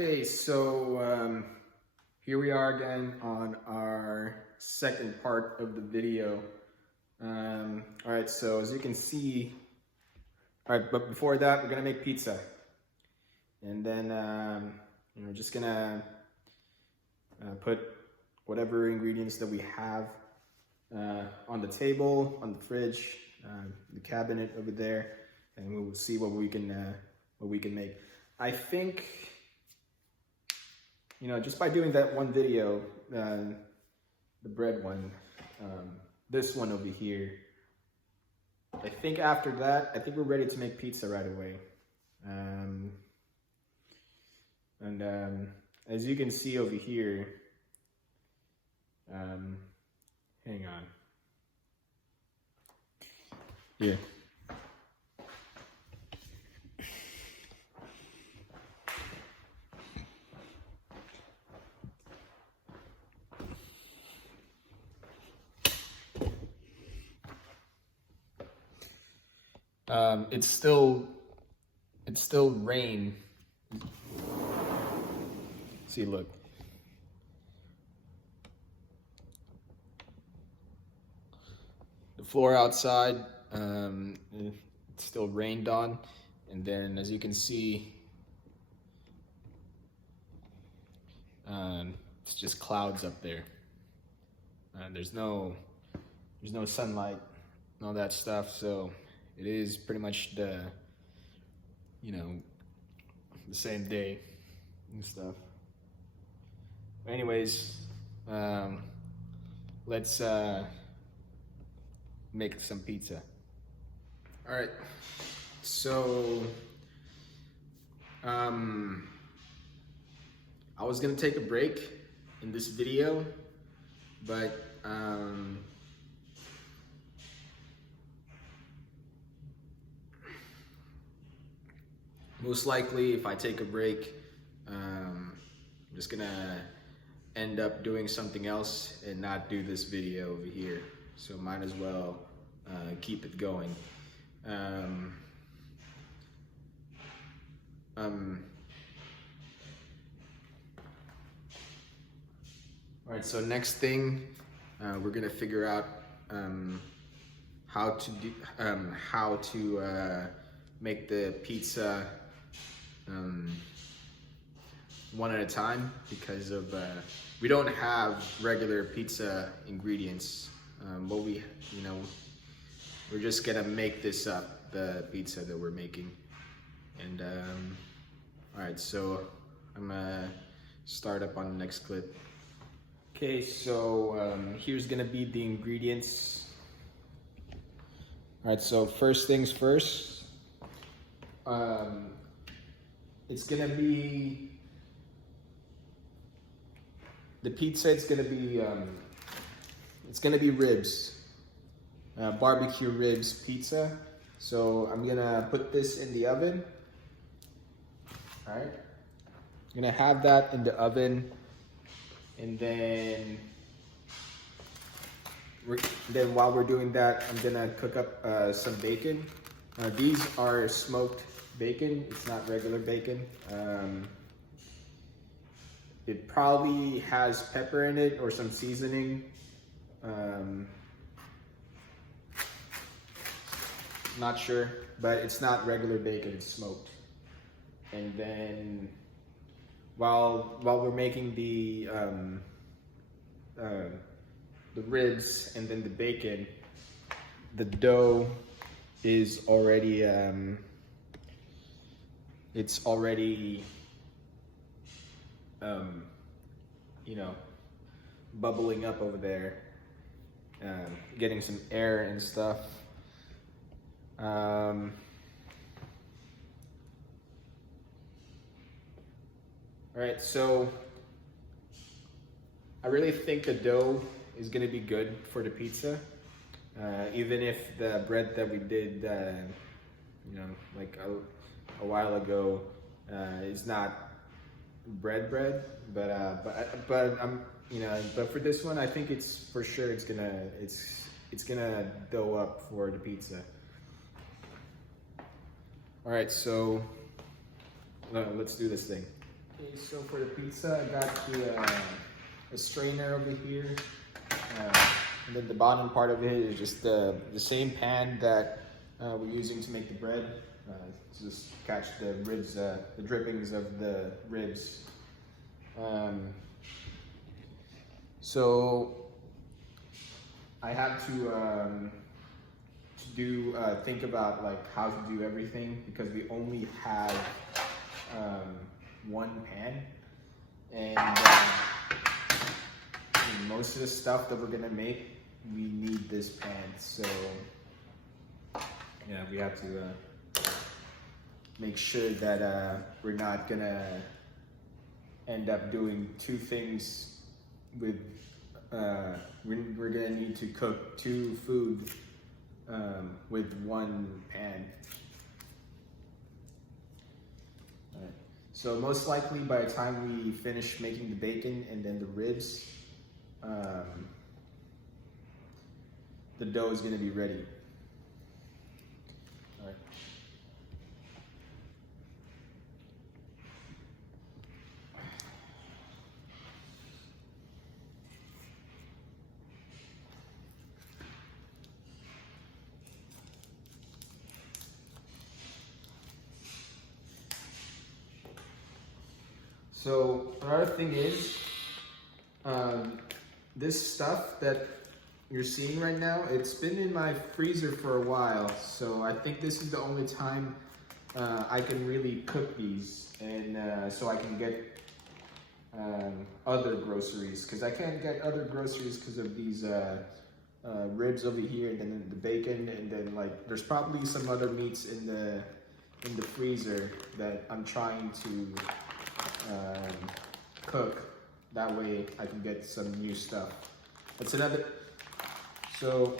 Okay, so here we are again on our second part of the video. All right, so as you can see, all right, but before that, we're gonna make pizza. And then, we're just gonna put whatever ingredients that we have on the table, on the fridge, the cabinet over there, and we will see what we can make. I think, just by doing that one video, the bread one, this one over here, I think after that, I think we're ready to make pizza right away. As you can see over here, hang on. Yeah. It's still rain. See, look. The floor outside, it's still rained on. And then as you can see, it's just clouds up there. There's no sunlight and all that stuff. So it is pretty much the same day and stuff. But anyways, let's make some pizza. All right, so I was gonna take a break in this video, but most likely, if I take a break, I'm just gonna end up doing something else and not do this video over here. So might as well keep it going. All right, so next thing, we're gonna figure out how to make the pizza one at a time, because of we don't have regular pizza ingredients. We're just gonna make this up, the pizza that we're making. And all right, so I'm gonna start up on the next clip. Okay, so here's gonna be the ingredients. All right, so first things first. It's gonna be the pizza. It's gonna be ribs, barbecue ribs pizza. So I'm gonna put this in the oven. All right, I'm gonna have that in the oven, and then while we're doing that, I'm gonna cook up some bacon. These are smoked bacon. It's not regular bacon. It probably has pepper in it or some seasoning. Not sure, but it's not regular bacon, it's smoked. And then while we're making the ribs and then the bacon, the dough is already it's already bubbling up over there, getting some air and stuff. All right, so I really think the dough is gonna be good for the pizza, even if the bread that we did, like a while ago, is not bread, but I'm, but for this one, I think it's for sure it's gonna dough up for the pizza. All right, so let's do this thing. Okay, so for the pizza, I got the strainer over here, and then the bottom part of it is just the same pan that we're using to make the bread. To just catch the ribs, the drippings of the ribs. So I had to think about like how to do everything because we only have one pan, and most of the stuff that we're gonna make, we need this pan. So yeah, we have to make sure that we're not gonna end up doing two things with we're gonna need to cook two food with one pan. Alright. So most likely by the time we finish making the bacon and then the ribs, the dough is gonna be ready. Alright. So another thing is, this stuff that you're seeing right now, it's been in my freezer for a while. So I think this is the only time I can really cook these, and so I can get other groceries, because I can't get other groceries because of these ribs over here, and then the bacon, and then like there's probably some other meats in the freezer that I'm trying to cook. That way I can get some new stuff. That's another. So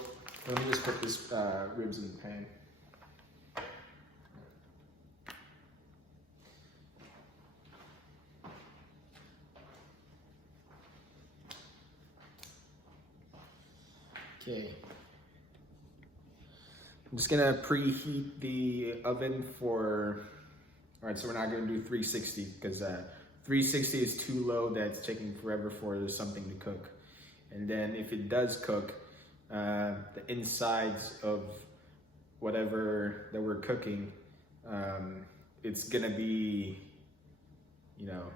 let me just put this ribs in the pan. Okay. I'm just gonna preheat the oven for. All right, so we're not gonna do 360 because 360 is too low. That's taking forever for something to cook. And then if it does cook, the insides of whatever that we're cooking, it's gonna be, you know,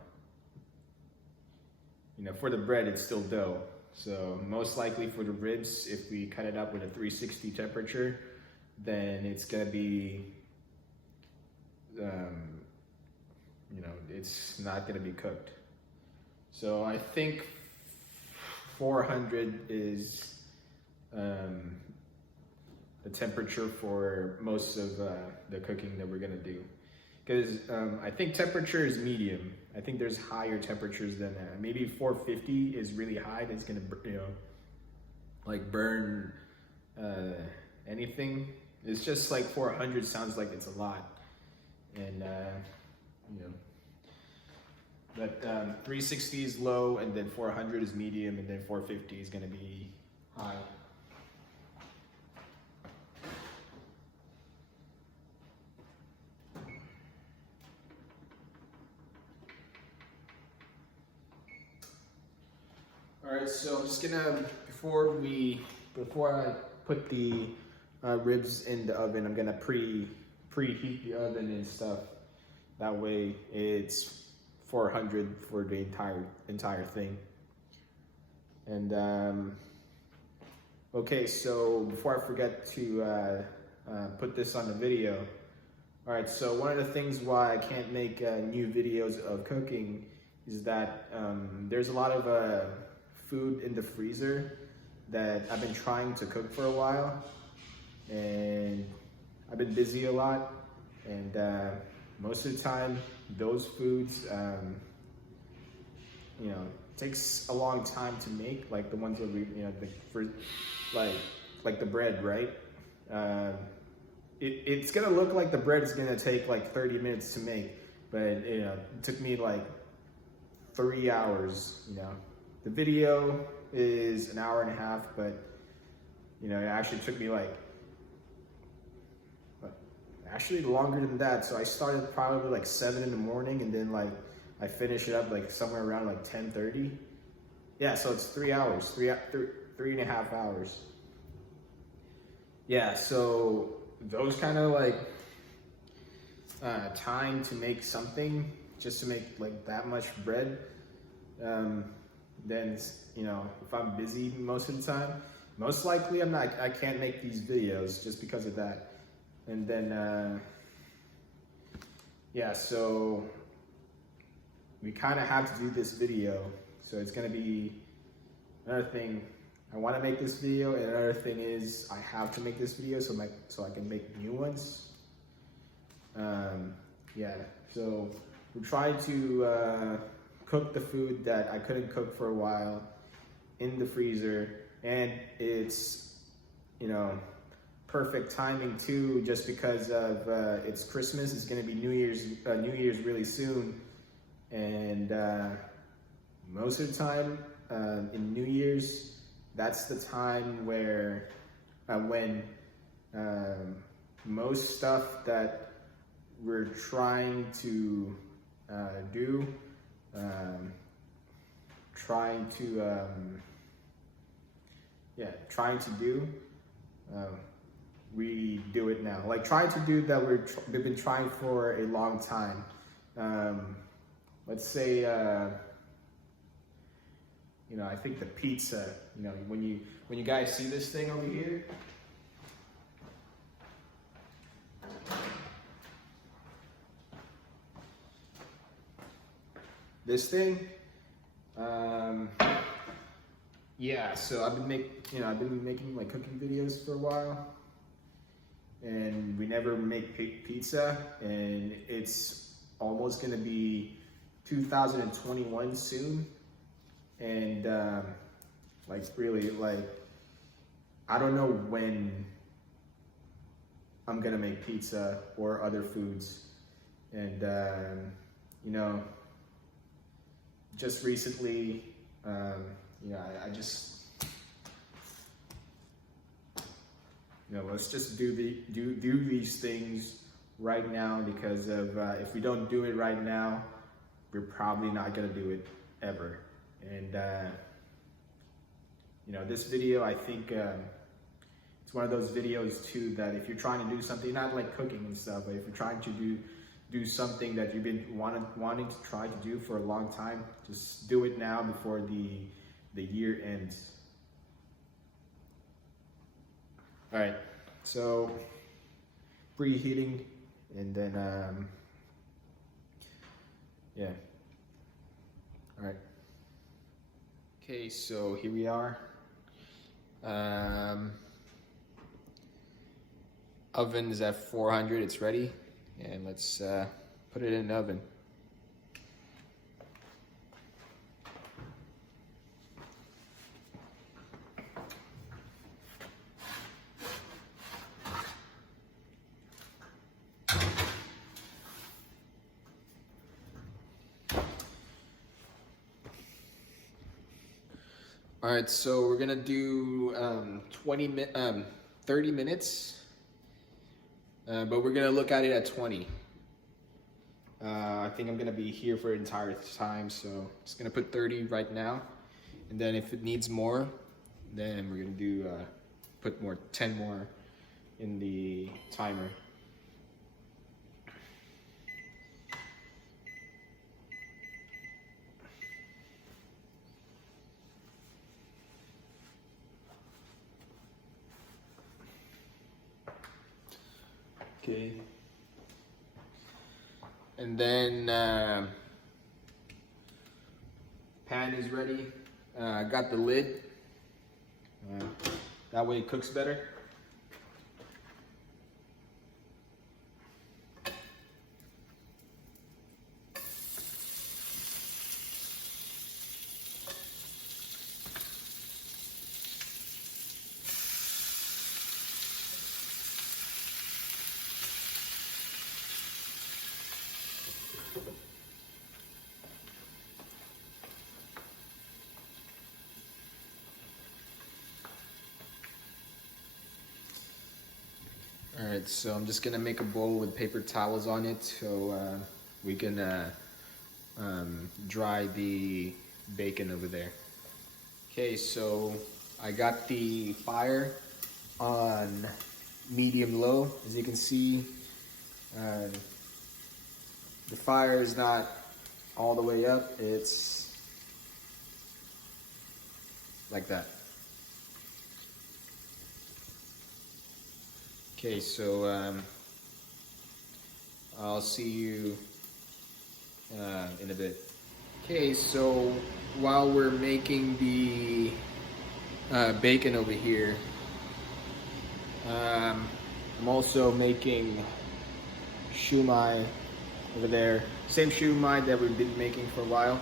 for the bread, it's still dough. So most likely for the ribs, if we cut it up with a 360 temperature, then it's gonna be, it's not gonna be cooked. So I think 400 is the temperature for most of the cooking that we're gonna do. Because I think temperature is medium. I think there's higher temperatures than that. Maybe 450 is really high. That's gonna, like burn anything. It's just like 400 sounds like it's a lot, and but 360 is low, and then 400 is medium, and then 450 is gonna be high. All right, so I'm just gonna, before I put the ribs in the oven, I'm gonna preheat the oven and stuff. That way it's 400 for the entire thing. And okay, so before I forget to put this on the video. All right, so one of the things why I can't make new videos of cooking is that there's a lot of food in the freezer that I've been trying to cook for a while, and I've been busy a lot, and most of the time those foods takes a long time to make, like the ones that we like the bread, right? It's gonna look like the bread is gonna take like 30 minutes to make, but it took me like 3 hours. The video is an hour and a half, but it actually took me like actually longer than that. So I started probably like 7 in the morning, and then like I finish it up like somewhere around like 10:30. Yeah, so it's 3 hours, 3.5 hours. Yeah, so those kind of like time to make something, just to make like that much bread, then, you know, if I'm busy most of the time, most likely I can't make these videos just because of that. And then, yeah, so we kind of have to do this video. So it's gonna be another thing. I want to make this video, and another thing is I have to make this video so I can make new ones. Yeah, so we're trying to cook the food that I couldn't cook for a while in the freezer, and it's, you know, perfect timing too, just because of it's Christmas. It's going to be New Year's really soon, and most of the time in New Year's, that's the time where when most stuff that we're trying to do, we do it now. Like trying to do that we've been trying for a long time. Let's say, you know, I think the pizza, you know, when you guys see this thing over here, this thing, yeah, so I've been making like cooking videos for a while, and we never make pizza, and it's almost gonna be 2021 soon, and like really, like I don't know when I'm gonna make pizza or other foods, and you know, just recently, you know, I just, you know, let's just do these things right now, because of if we don't do it right now, we're probably not gonna do it ever. And you know, this video, I think it's one of those videos too that if you're trying to do something, not like cooking and stuff, but if you're trying to do something that you've been wanting to try to do for a long time, just do it now before the year ends. All right, so preheating, and then yeah. All right. Okay, so here we are. Oven is at 400, it's ready. And let's put it in the oven. All right, so we're gonna do 30 minutes. But we're gonna look at it at 20. I think I'm gonna be here for the entire time, so I'm just gonna put 30 right now, and then if it needs more, then we're gonna do put 10 more in the timer. Okay. And then pan is ready. I got the lid. That way it cooks better. All right, so I'm just gonna make a bowl with paper towels on it, so we can dry the bacon over there. Okay, so I got the fire on medium low. As you can see, the fire is not all the way up, it's like that. Okay, so I'll see you in a bit. Okay, so while we're making the bacon over here, I'm also making shumai over there. Same shumai that we've been making for a while.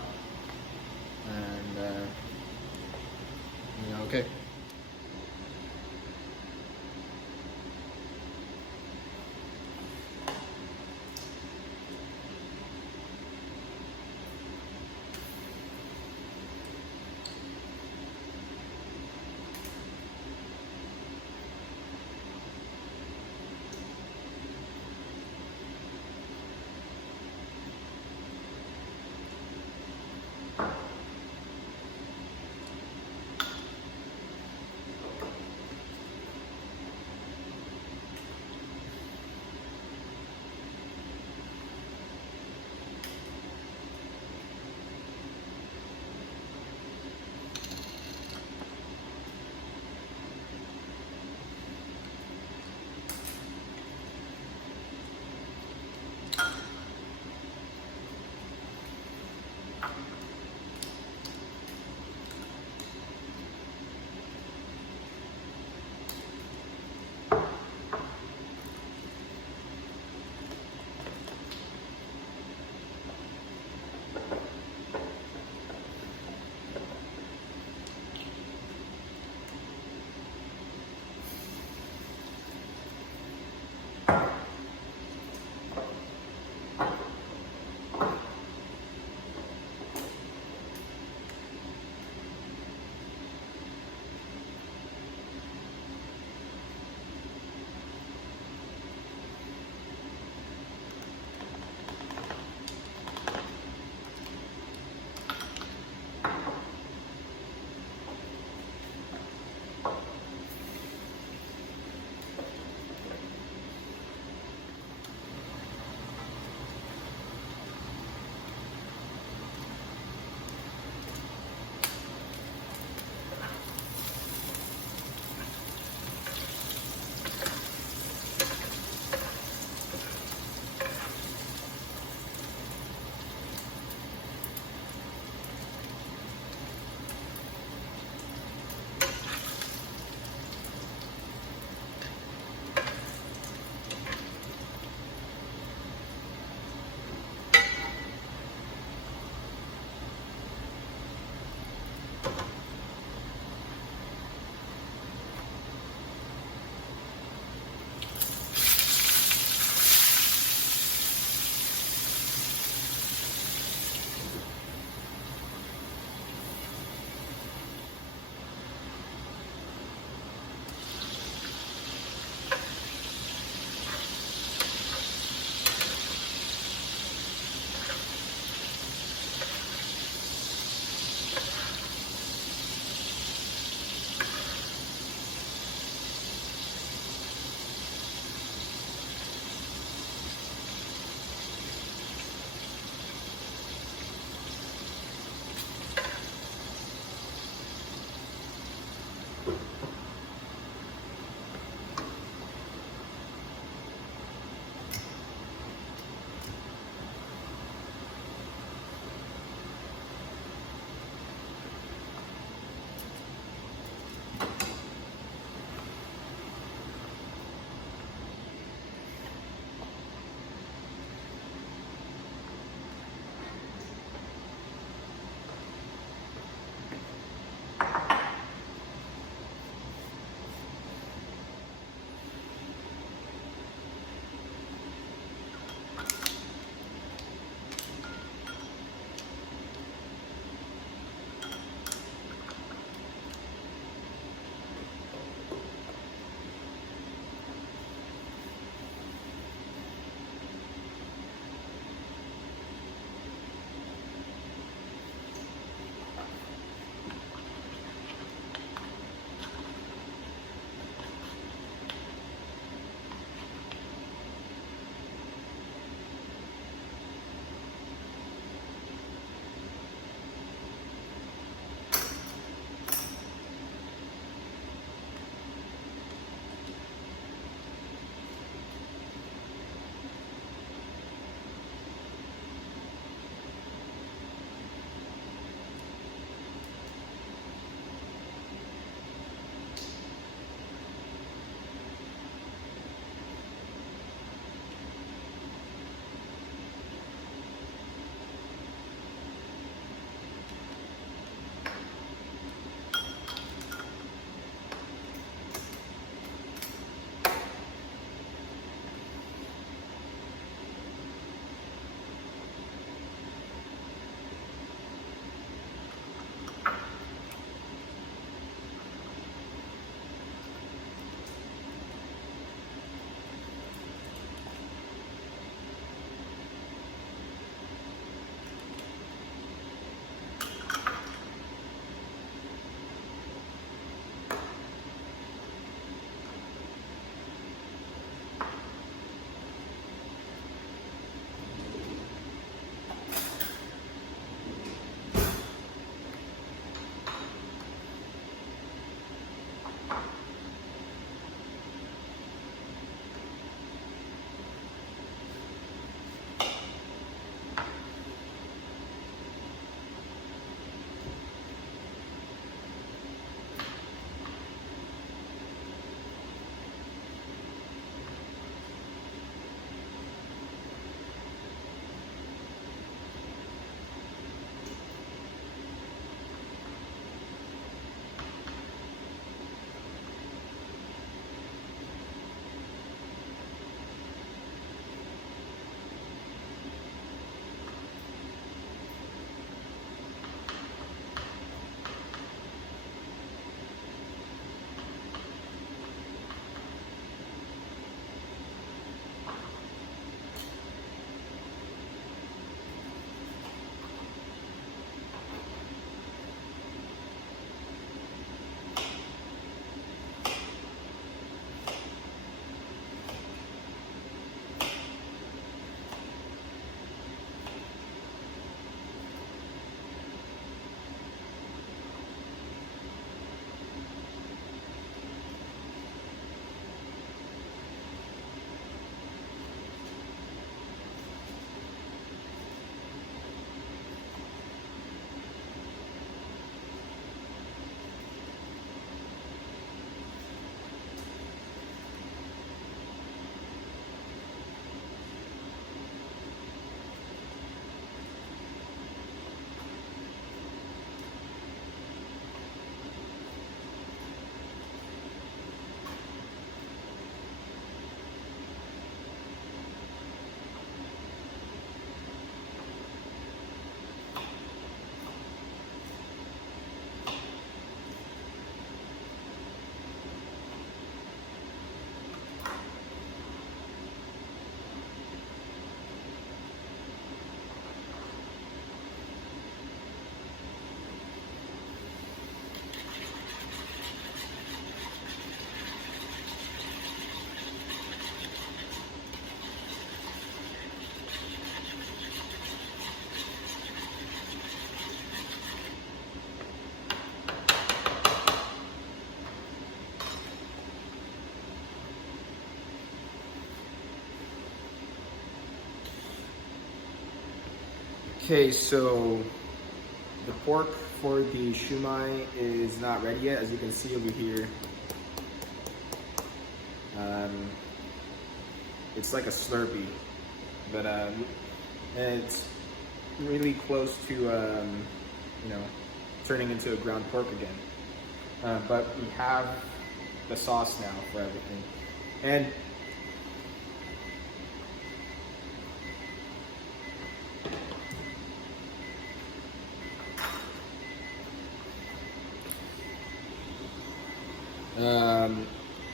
And okay. Okay, so the pork for the shumai is not ready yet. As you can see over here, it's like a Slurpee, but it's really close to you know, turning into a ground pork again. But we have the sauce now for everything, and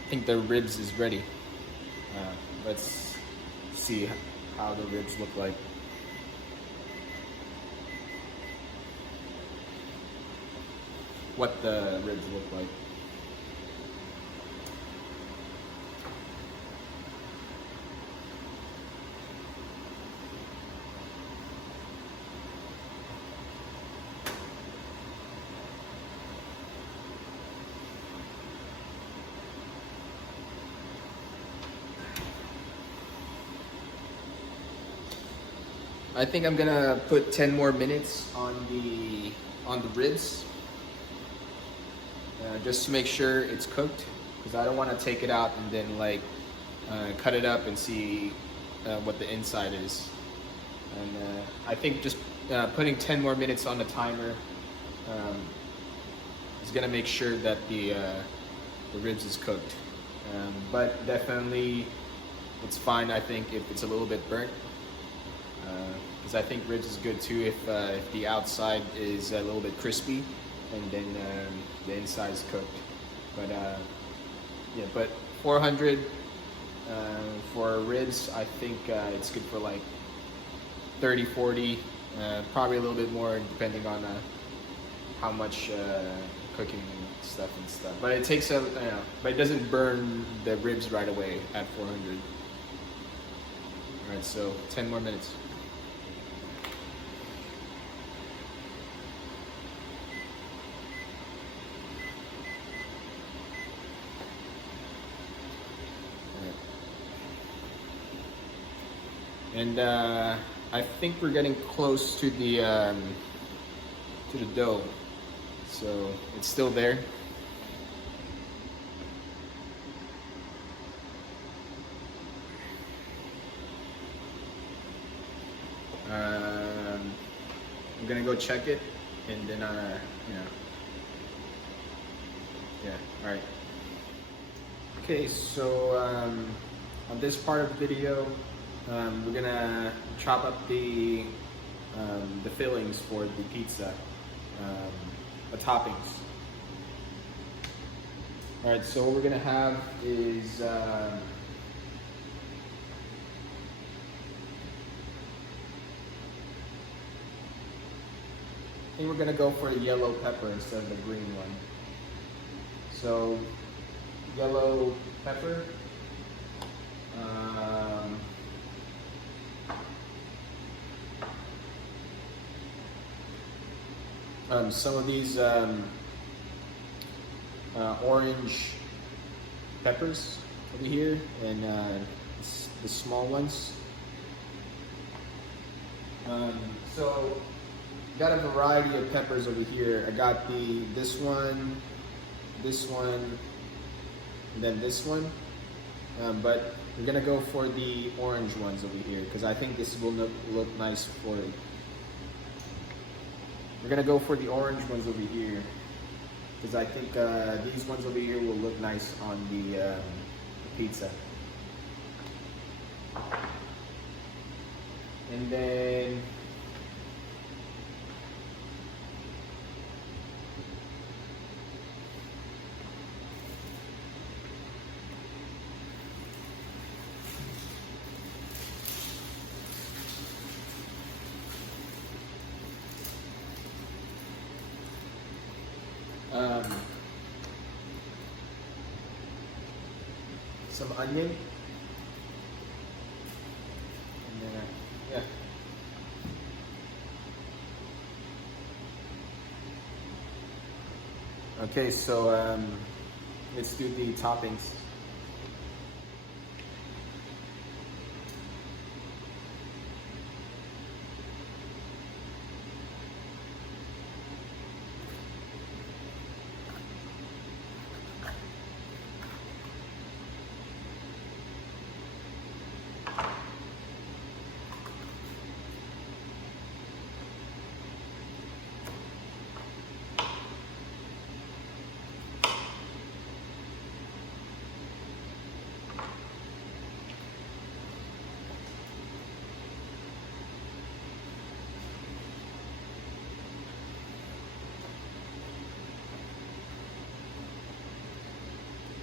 I think the ribs is ready. Let's see how the ribs look like. What the ribs look like. I think I'm gonna put 10 more minutes on the ribs, just to make sure it's cooked, because I don't want to take it out and then like cut it up and see what the inside is. And I think just putting 10 more minutes on the timer is gonna make sure that the ribs is cooked. But definitely, it's fine. I think if it's a little bit burnt. Because I think ribs is good too if the outside is a little bit crispy and then the inside is cooked. But yeah, but 400 for ribs, I think it's good for like 30, 40, probably a little bit more depending on how much cooking stuff and stuff. But it takes but it doesn't burn the ribs right away at 400. All right, so 10 more minutes. And I think we're getting close to the dough, so it's still there. I'm gonna go check it, and then yeah. All right. Okay, so on this part of the video, we're gonna chop up the fillings for the pizza, the toppings. All right, so what we're gonna have is I think we're gonna go for a yellow pepper instead of the green one. So yellow pepper. Some of these orange peppers over here, and the small ones. So got a variety of peppers over here. I got this one, and then this one. But we're gonna go for the orange ones over here because I think this will look nice for it. We're gonna go for the orange ones over here because I think these ones over here will look nice on the pizza. And then some onion, and then yeah. Okay, so let's do the toppings.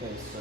Okay, so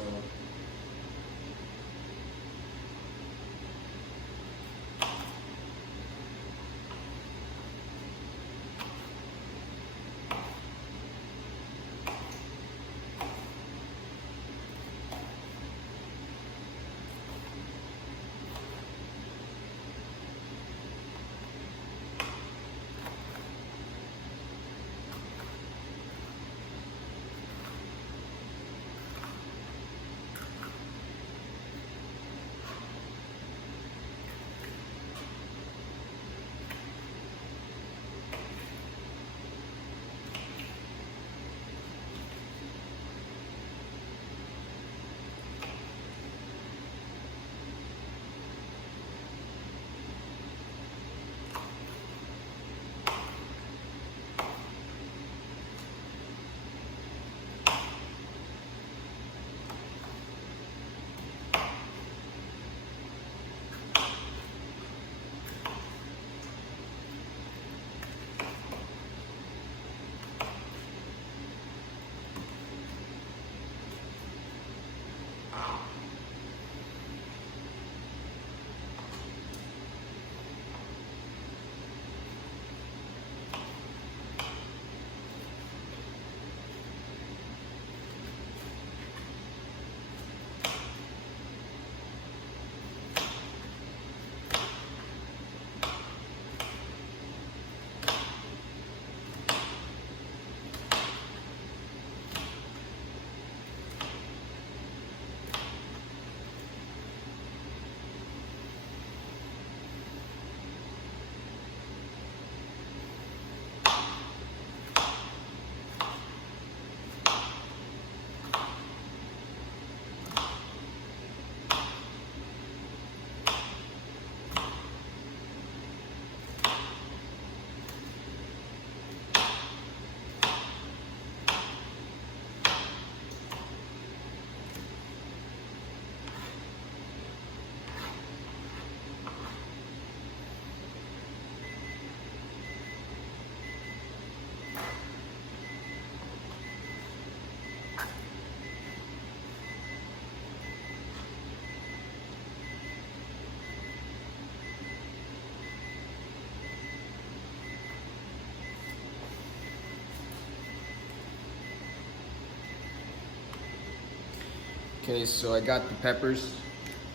okay, so I got the peppers.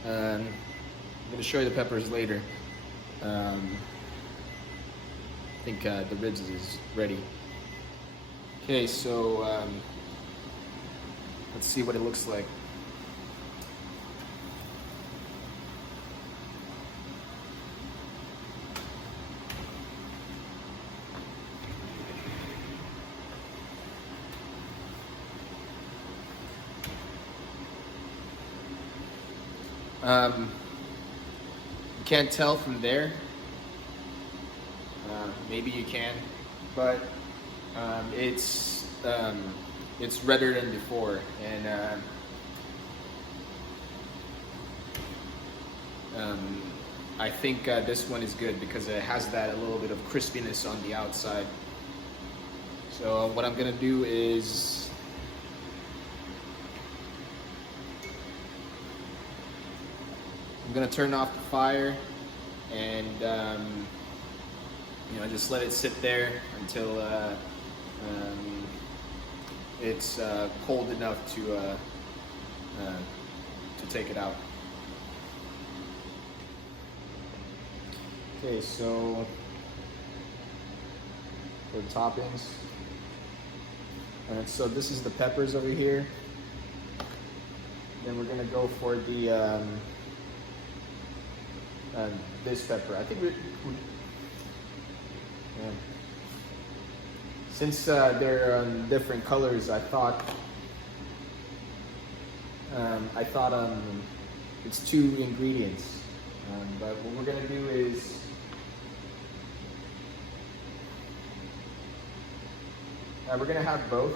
I'm gonna show you the peppers later. I think the ribs is ready. Okay, so let's see what it looks like. You can't tell from there. Maybe you can, but it's redder than before, and I think this one is good because it has that a little bit of crispiness on the outside. So what I'm gonna do is I'm gonna turn off the fire and you know, just let it sit there until it's cold enough to take it out. Okay, so for the toppings, so this is the peppers over here. Then we're gonna go for the this pepper. I think since they're different colors, I thought it's 2 ingredients. But what we're gonna do is we're gonna have both.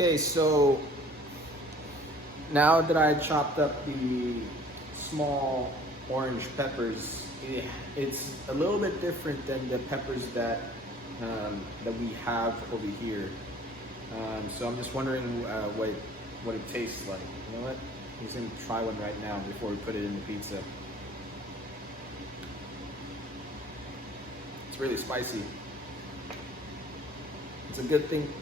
Okay, so now that I chopped up the small orange peppers, it's a little bit different than the peppers that we have over here. So I'm just wondering what it tastes like. You know what? I'm just gonna try one right now before we put it in the pizza. It's really spicy. It's a good thing.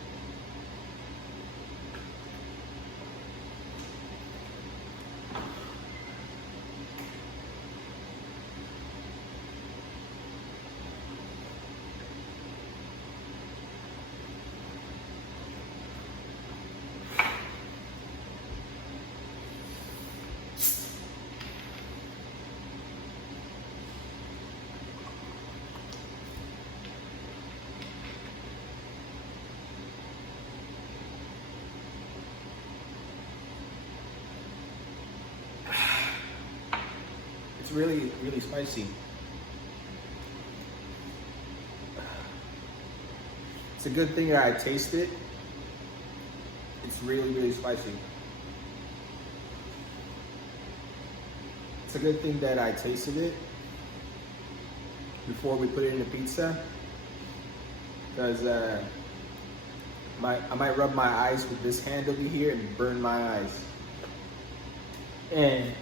It's really, really spicy. It's a good thing that I taste it. It's really, really spicy. It's a good thing that I tasted it before we put it in the pizza, because I might rub my eyes with this hand over here and burn my eyes. And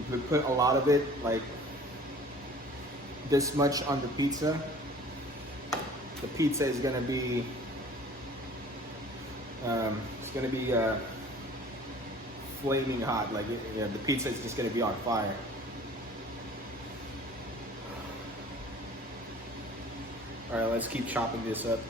if we put a lot of it, like this much on the pizza is gonna be, flaming hot. Like the pizza is just gonna be on fire. All right, let's keep chopping this up.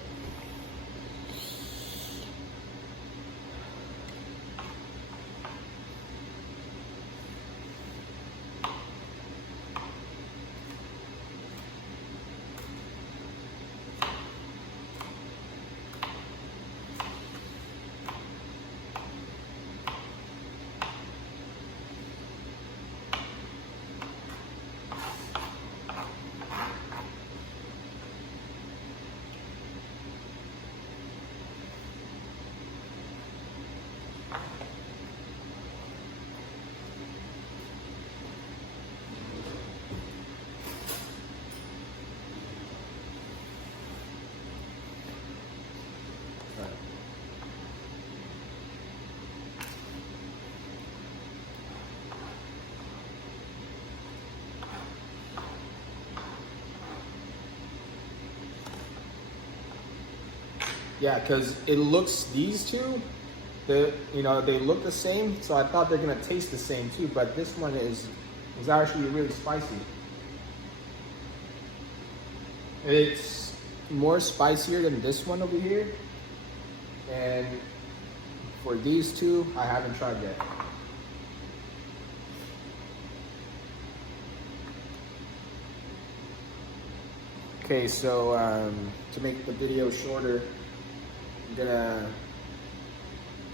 Yeah, because it looks, these two, they look the same, so I thought they're gonna taste the same too, but this one is actually really spicy. It's more spicier than this one over here, and for these two, I haven't tried yet. Okay, so to make the video shorter, I'm gonna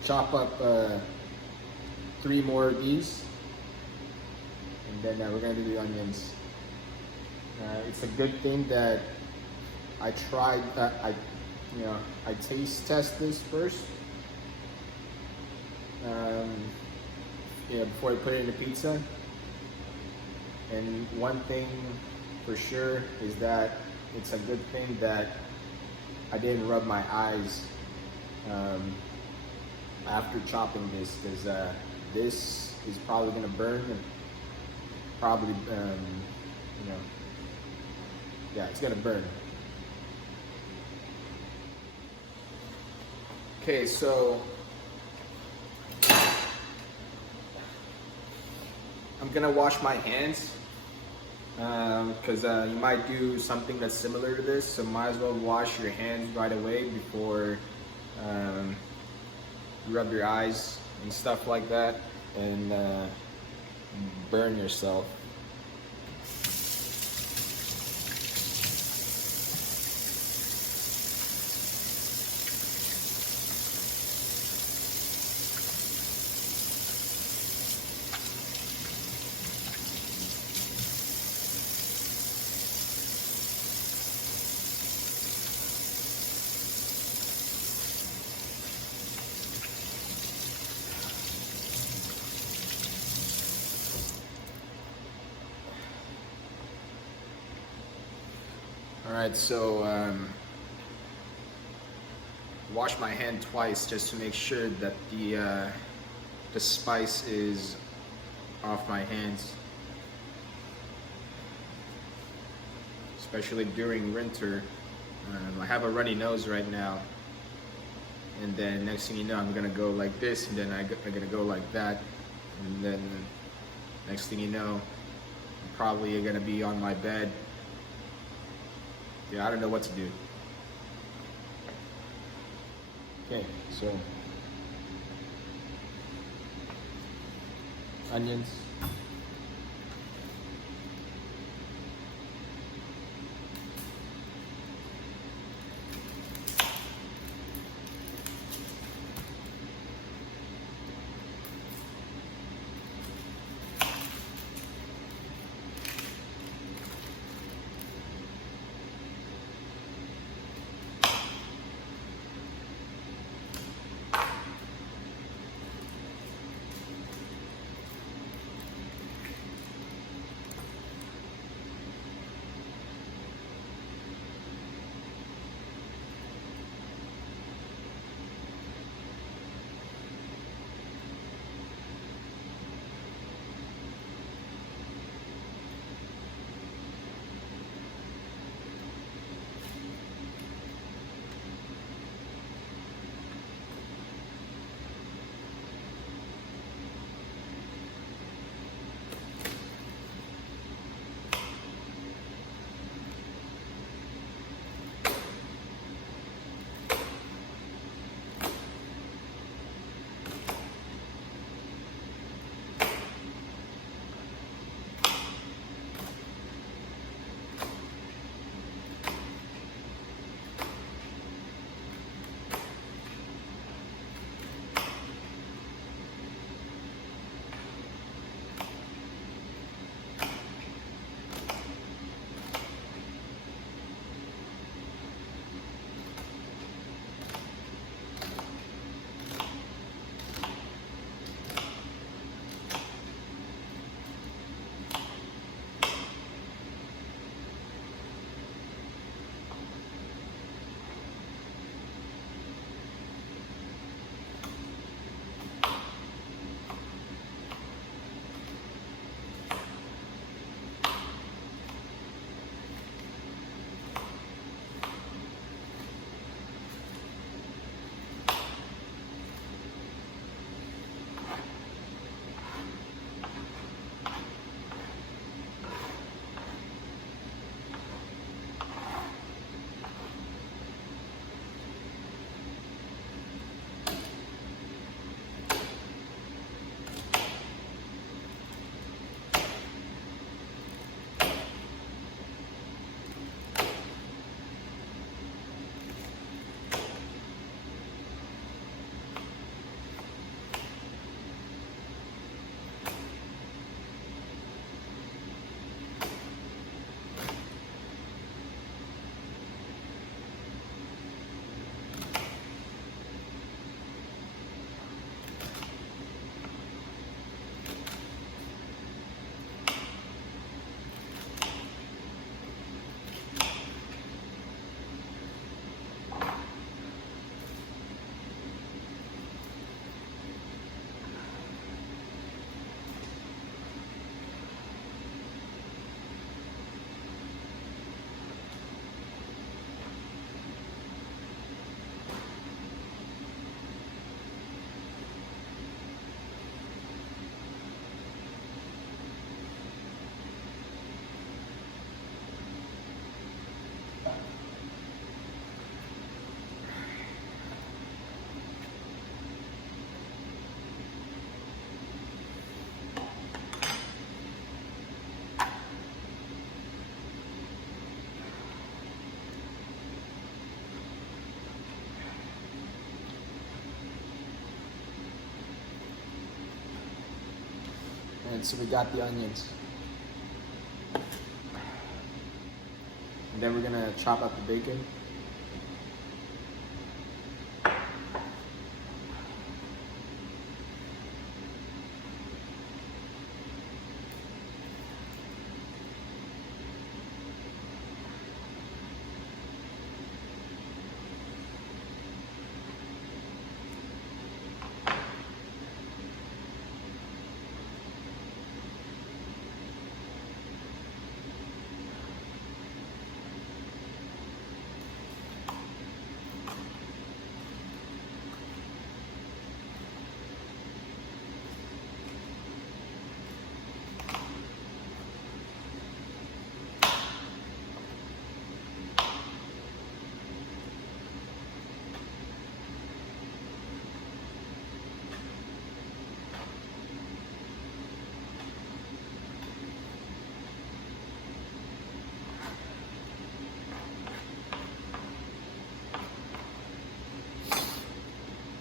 chop up 3 more of these, and then we're gonna do the onions. It's a good thing that I tried. I taste test this first. Before I put it in the pizza. And one thing for sure is that it's a good thing that I didn't rub my eyes after chopping this, because this is probably gonna burn and probably yeah, it's gonna burn. Okay, so I'm gonna wash my hands because you might do something that's similar to this, so might as well wash your hands right away before you rub your eyes and stuff like that and burn yourself. right, so wash my hand twice just to make sure that the spice is off my hands, especially during winter. I have a runny nose right now, and then next thing you know, I'm gonna go like this, and then I'm gonna go like that, and then next thing you know, I'm probably gonna be on my bed. Yeah, I don't know what to do. Okay, so onions. And so we got the onions. And then we're gonna chop up the bacon.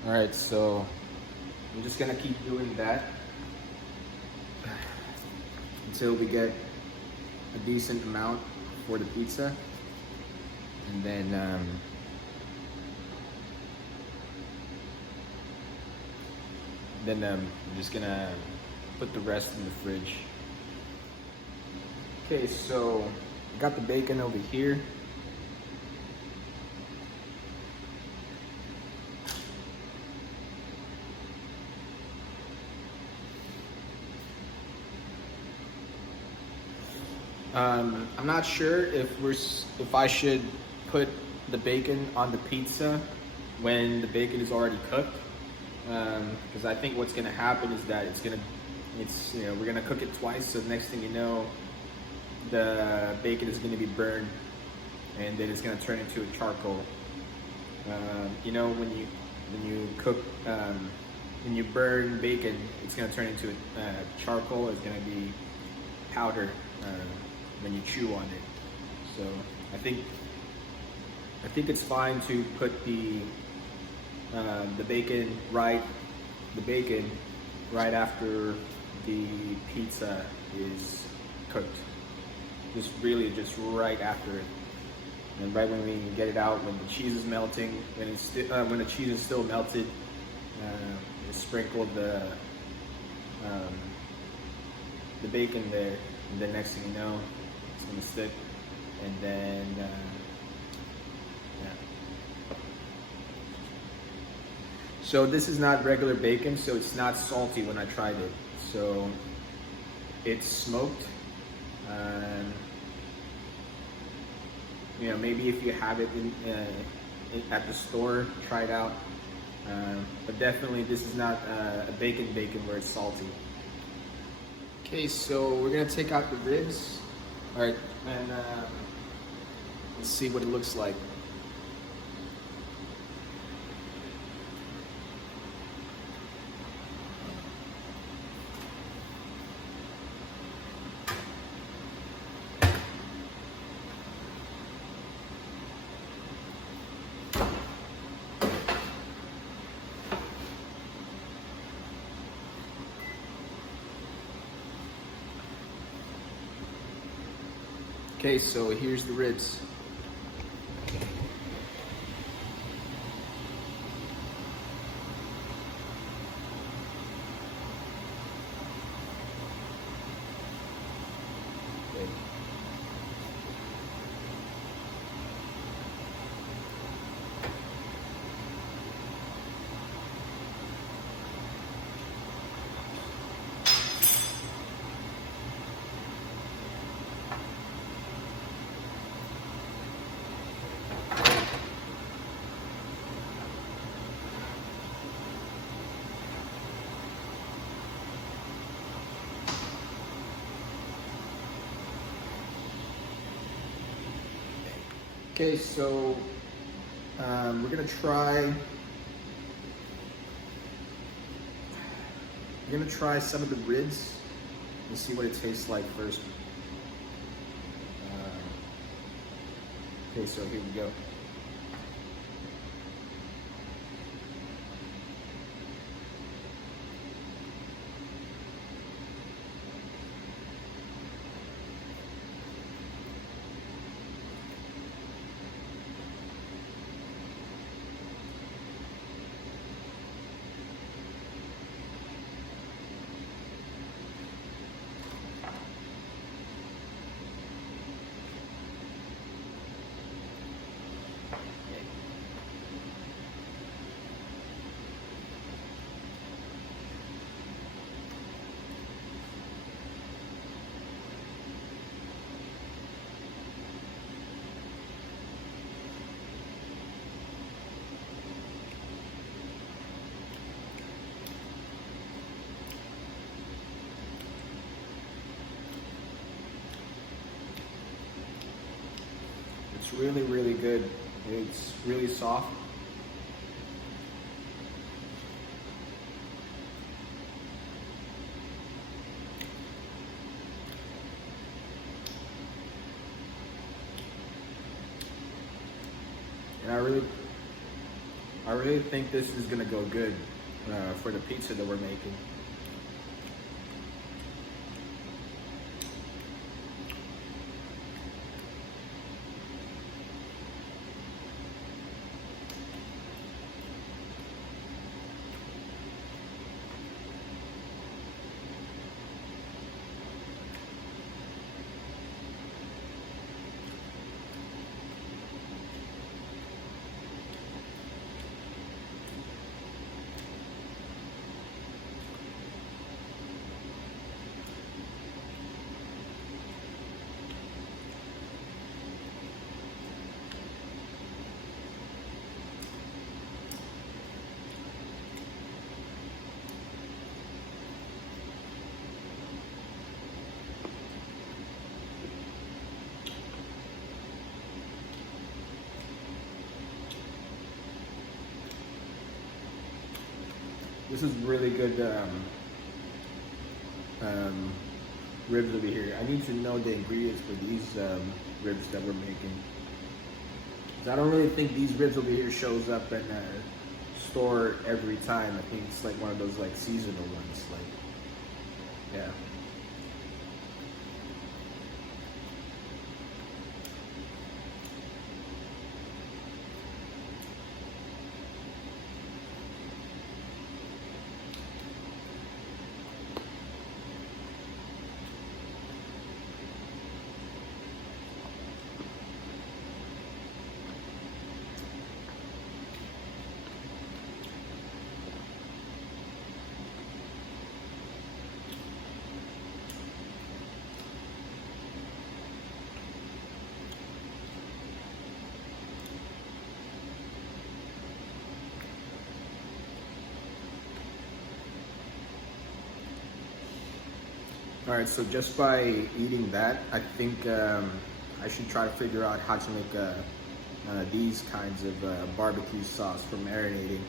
All right, so I'm just gonna keep doing that until we get a decent amount for the pizza, and then I'm just gonna put the rest in the fridge. Okay, so I got the bacon over here. I'm not sure if I should put the bacon on the pizza when the bacon is already cooked, because I think what's gonna happen is that we're gonna cook it twice. So the next thing you know, the bacon is gonna be burned, and then it's gonna turn into a charcoal. When you burn bacon, it's gonna turn into a charcoal. It's gonna be powder when you chew on it. So I think it's fine to put the bacon right after the pizza is cooked. Just right after it, and right when we get it out, when the cheese is melting, when the cheese is still melted, sprinkle the bacon there, and then next thing you know, it's gonna stick, and then yeah. So this is not regular bacon, so it's not salty when I tried it. So it's smoked. Maybe if you have it at the store, try it out. But definitely this is not a bacon where it's salty. Okay, so we're gonna take out the ribs. All right, and let's see what it looks like. Okay, so here's the ribs. Okay. Okay, so we're gonna try some of the ribs and see what it tastes like first. Okay, so here we go. It's really, really good. It's really soft. And I really think this is gonna go good for the pizza that we're making. This is really good ribs over here. I need to know the ingredients for these ribs that we're making. 'Cause I don't really think these ribs over here shows up in a store every time. I think it's like one of those like seasonal ones. Like, yeah. All right, so just by eating that, I think I should try to figure out how to make these kinds of barbecue sauce for marinating.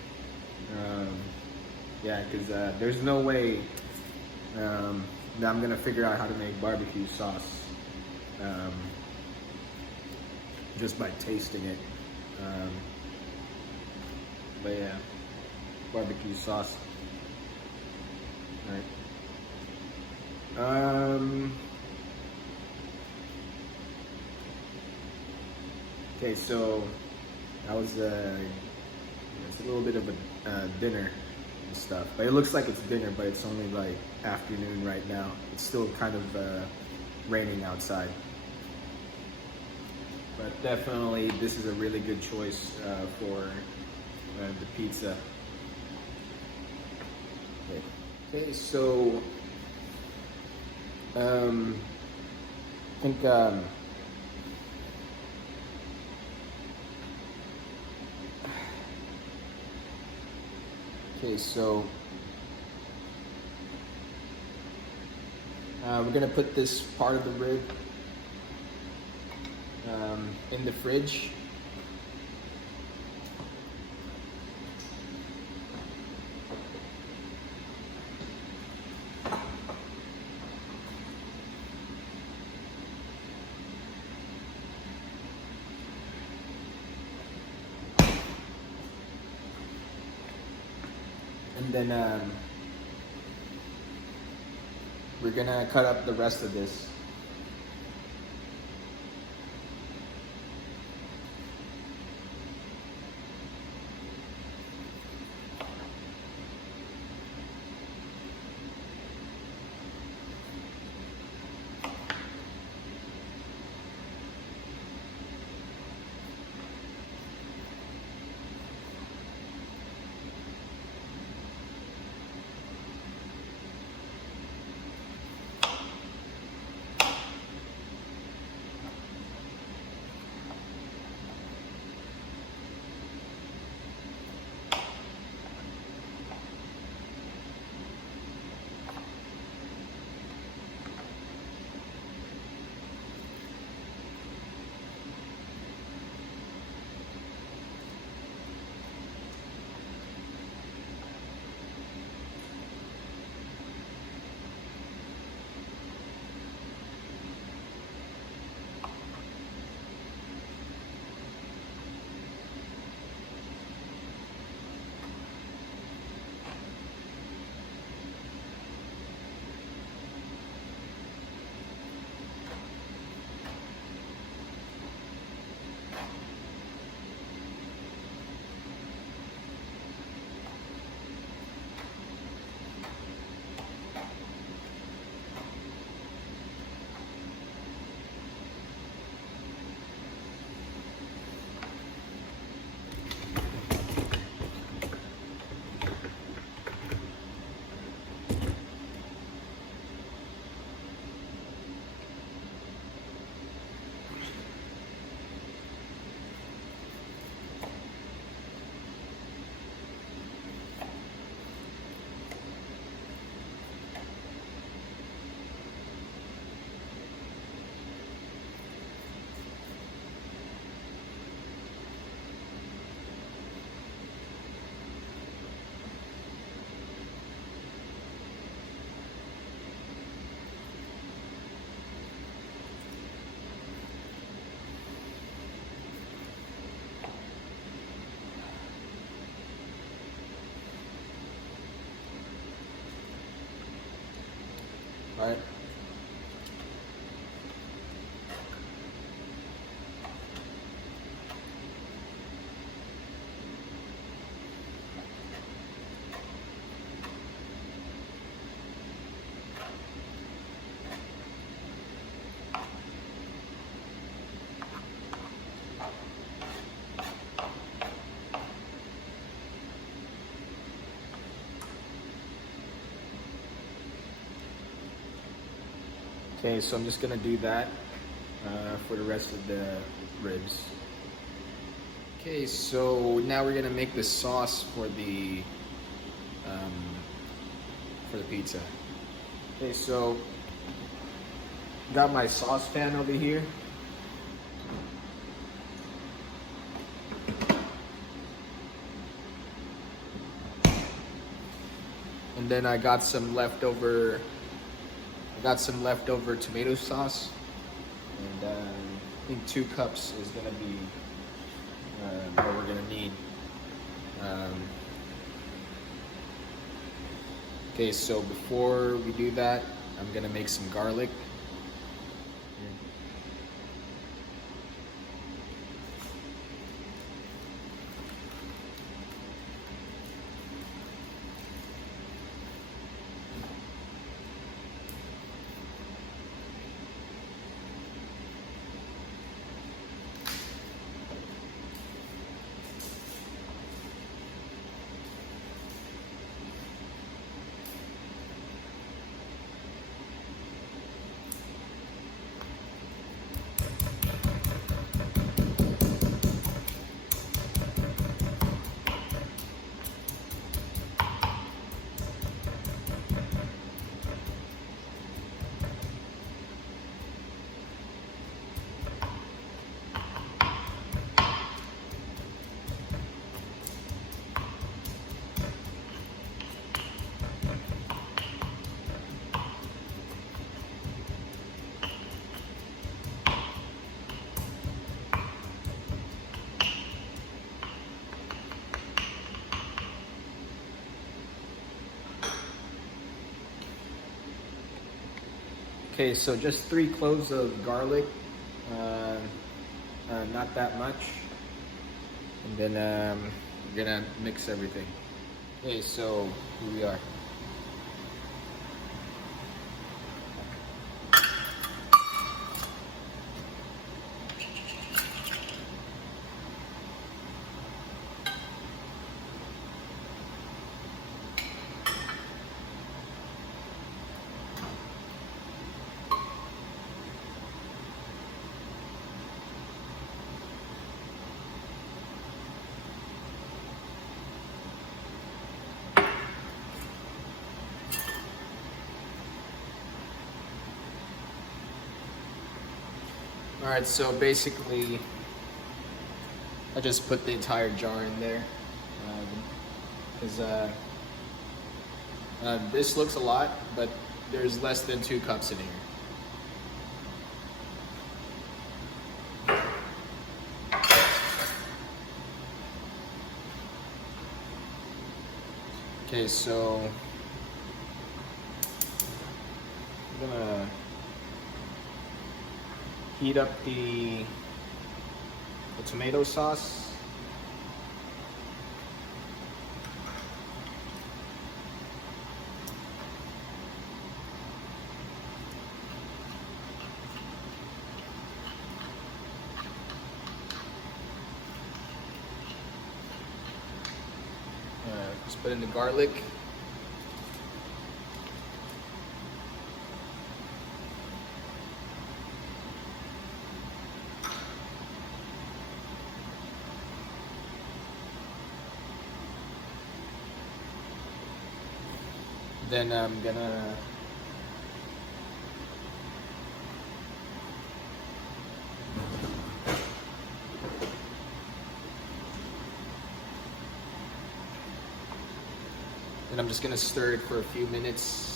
Yeah, because there's no way that I'm gonna figure out how to make barbecue sauce just by tasting it. But yeah, barbecue sauce. All right. Okay, so that was it's a little bit of a dinner and stuff, but it looks like it's dinner, but it's only like afternoon right now. It's still kind of raining outside, but definitely this is a really good choice for the pizza. Okay, so I think okay, so we're gonna put this part of the rib in the fridge. And then we're gonna cut up the rest of this. right? Okay, so I'm just gonna do that for the rest of the ribs. Okay, so now we're gonna make the sauce for the pizza. Okay, so got my saucepan over here. And then I got some leftover tomato sauce, and I think 2 cups is gonna be what we're gonna need. Okay, so before we do that, I'm gonna make some garlic. Okay, so just 3 cloves of garlic, not that much, and then we're gonna mix everything. Okay, so here we are. All right, so basically, I just put the entire jar in there, because this looks a lot, but there's less than 2 cups in here. Okay, so I'm gonna heat up the tomato sauce. Just put in the garlic. Then I'm gonna just gonna stir it for a few minutes.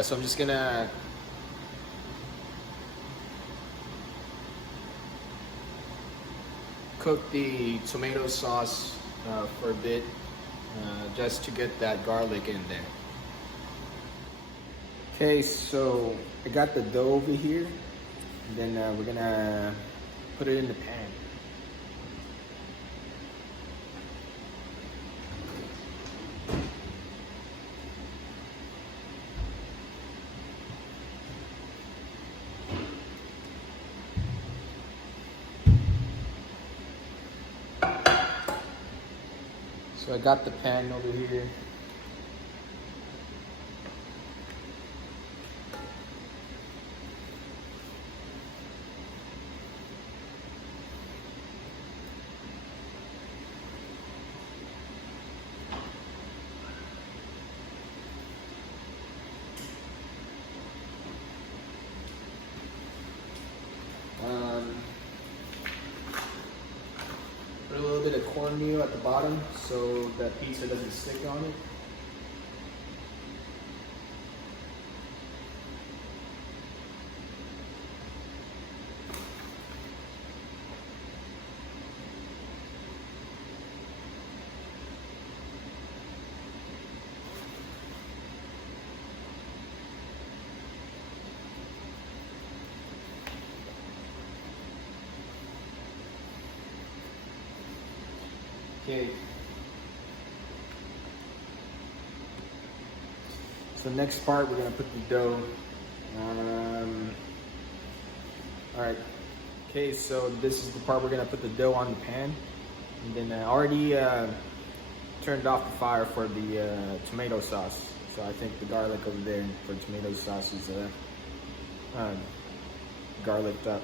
Yeah, so I'm just gonna cook the tomato sauce for a bit, just to get that garlic in there. Okay, so I got the dough over here, and then we're gonna put it in the pan. So I got the pan over here. Put a little bit of cornmeal at the bottom so that pizza doesn't stick on it. Okay. So next part, we're gonna put the dough. All right. Okay, so this is the part we're gonna put the dough on the pan, and then I already turned off the fire for the tomato sauce. So I think the garlic over there for tomato sauce is garlicked up.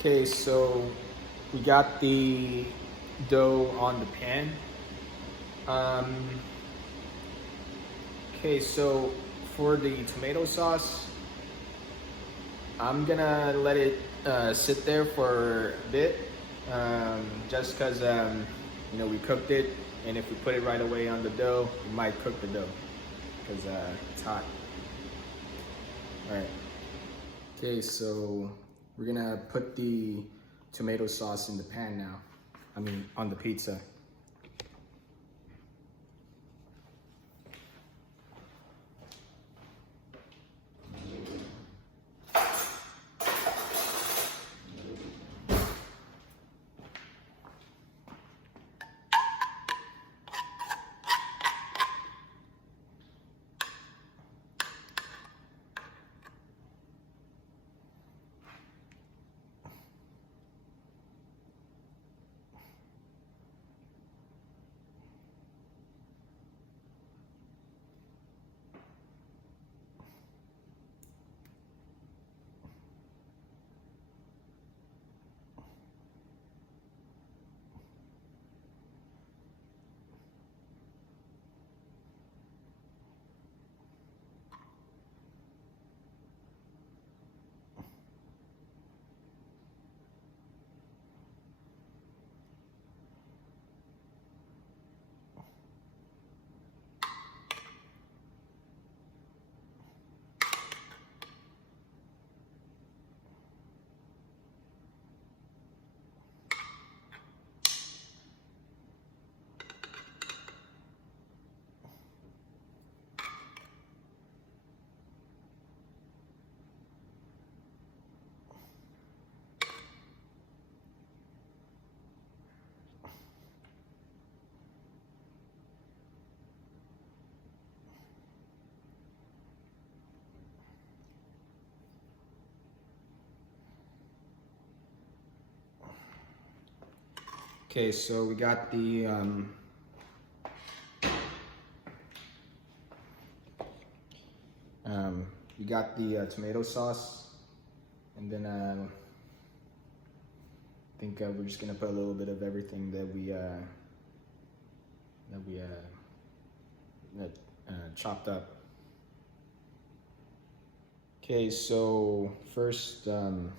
Okay, so we got the dough on the pan. Okay, so for the tomato sauce, I'm gonna let it sit there for a bit, just because you know, we cooked it, and if we put it right away on the dough, it might cook the dough because it's hot. All right. Okay, so we're gonna put the tomato sauce in the pan now. I mean, on the pizza. Okay, so we got the tomato sauce, and then I think we're just gonna put a little bit of everything that we chopped up. Okay, so first, let's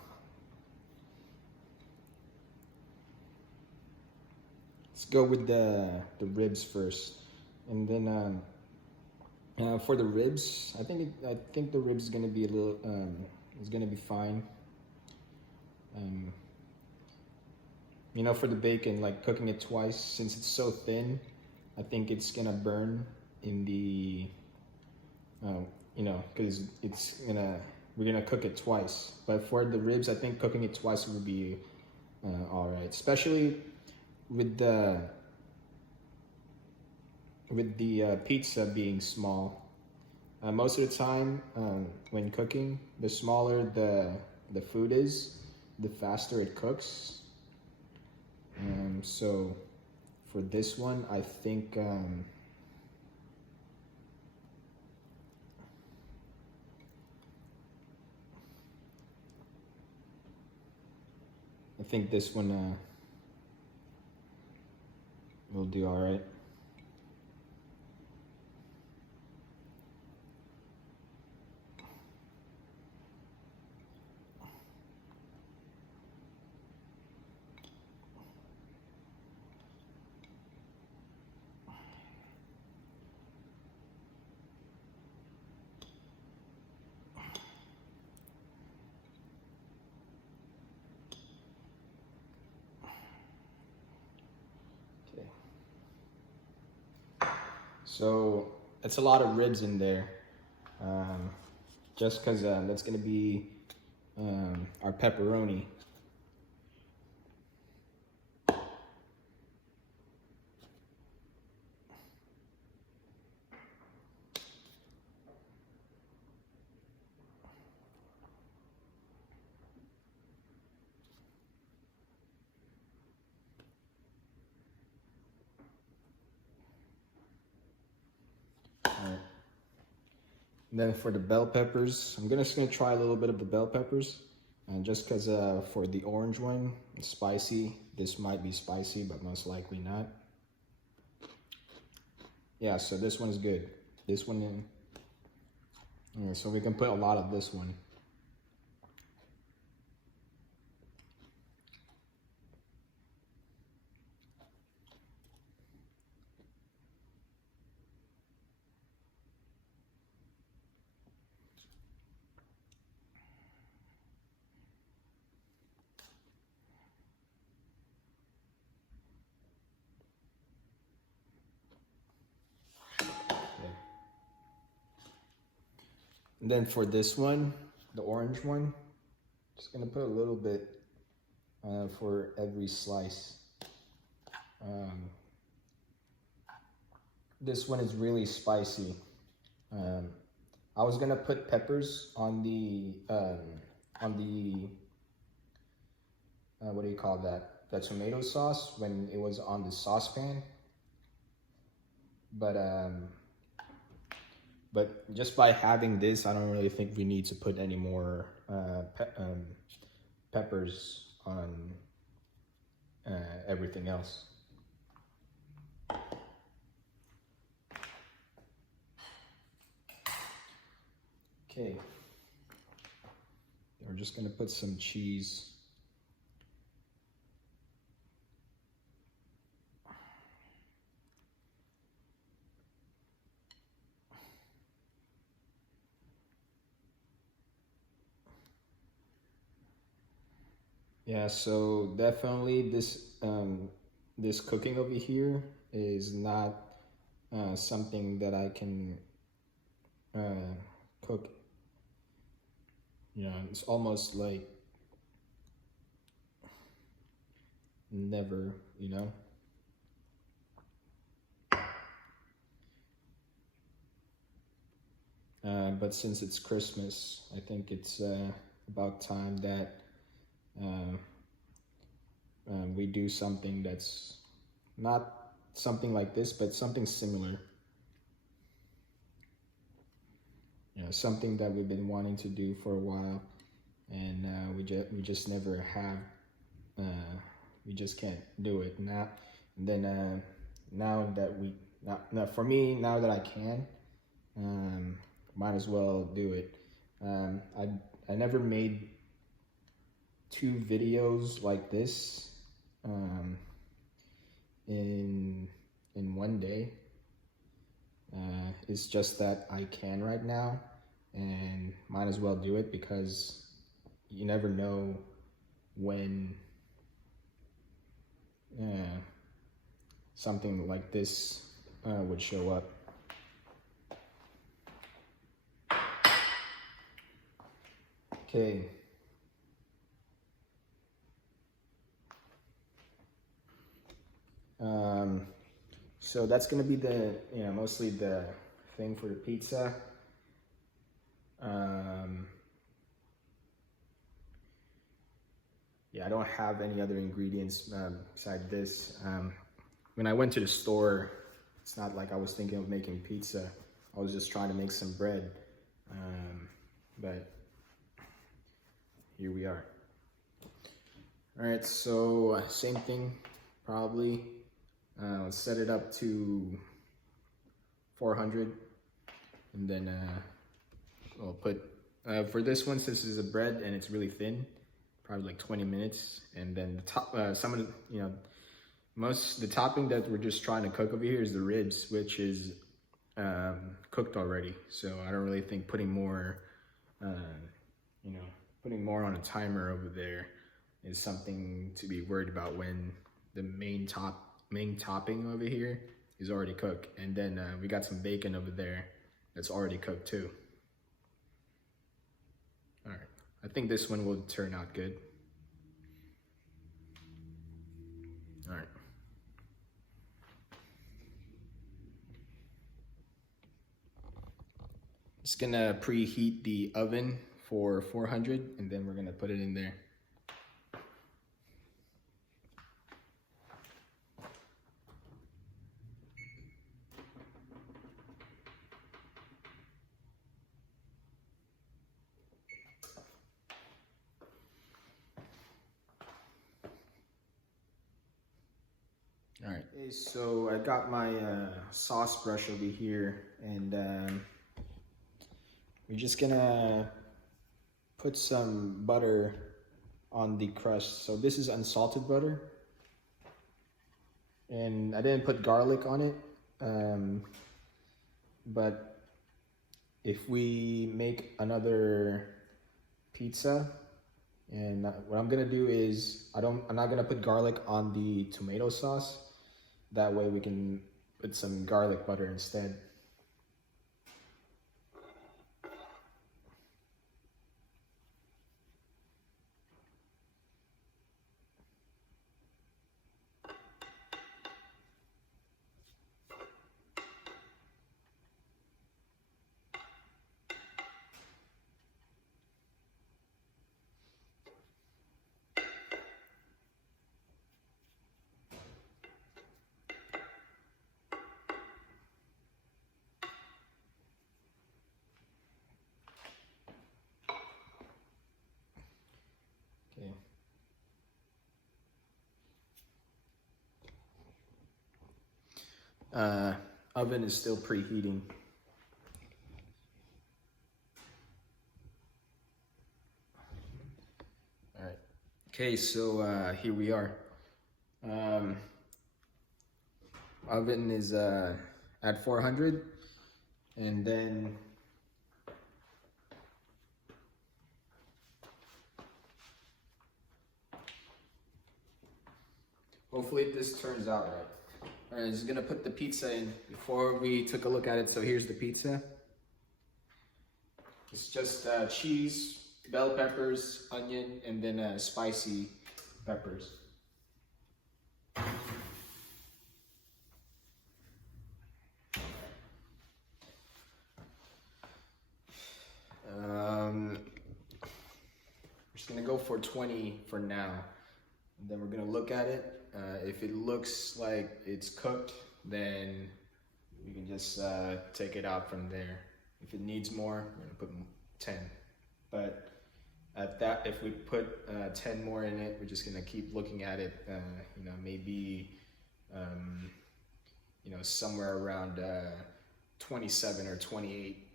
go with the ribs first, and then for the ribs, I think the ribs is gonna be a little is gonna be fine. You know, for the bacon, like cooking it twice, since it's so thin, I think it's gonna burn in the you know, because we're gonna cook it twice. But for the ribs, I think cooking it twice would be all right, especially with the pizza being small. Most of the time, when cooking, the smaller the food is, the faster it cooks. So for this one, I think this one will do all right. So it's a lot of ribs in there, just because that's gonna be our pepperoni. And then for the bell peppers, I'm just gonna try a little bit of the bell peppers, and just because for the orange one, it's spicy. This might be spicy, but most likely not. Yeah, so this one's good. This one, yeah, so we can put a lot of this one. And then for this one, the orange one, just gonna put a little bit for every slice. This one is really spicy. I was gonna put peppers on the what do you call that? The tomato sauce when it was on the saucepan, but just by having this, I don't really think we need to put any more peppers on everything else. Okay, we're just gonna put some cheese. Yeah, so definitely this cooking over here is not something that I can cook. You know, it's almost like never, you know. But since it's Christmas, I think it's about time that we do something that's not something like this, but something similar. You know, something that we've been wanting to do for a while, and we just never have. We just can't do it now. And then now that for me, now that I can, might as well do it. I never made 2 videos like this in one day. It's just that I can right now, and might as well do it because you never know when something like this would show up. Okay. So that's gonna be the, mostly the thing for the pizza. Yeah, I don't have any other ingredients beside this. When I went to the store, it's not like I was thinking of making pizza. I was just trying to make some bread. But here we are. All right, so same thing, probably. Let's set it up to 400, and then we'll put, for this one, since it's a bread and it's really thin, probably like 20 minutes. And then the top, some of the, the topping that we're just trying to cook over here is the ribs, which is cooked already. So I don't really think putting more, putting more on a timer over there is something to be worried about when the main topping over here is already cooked. And then we got some bacon over there that's already cooked too. All right, I think this one will turn out good. All right. Just gonna preheat the oven for 400, and then we're gonna put it in there. All right, so I got my sauce brush over here, and we're just gonna put some butter on the crust. So this is unsalted butter, and I didn't put garlic on it, but if we make another pizza, and what I'm gonna do is I'm not gonna put garlic on the tomato sauce. That way we can put some garlic butter instead. Oven is still preheating. All right. Okay, so here we are. Oven is at 400, and then hopefully this turns out right. All right, just gonna put the pizza in before we took a look at it. So here's the pizza. It's just cheese, bell peppers, onion, and then spicy peppers. I'm just gonna go for 20 for now. And then we're gonna look at it. If it looks like it's cooked, then we can just take it out from there. If it needs more, we're gonna put 10. But at that, if we put 10 more in it, we're just gonna keep looking at it. You know, maybe you know, somewhere around 27 or 28,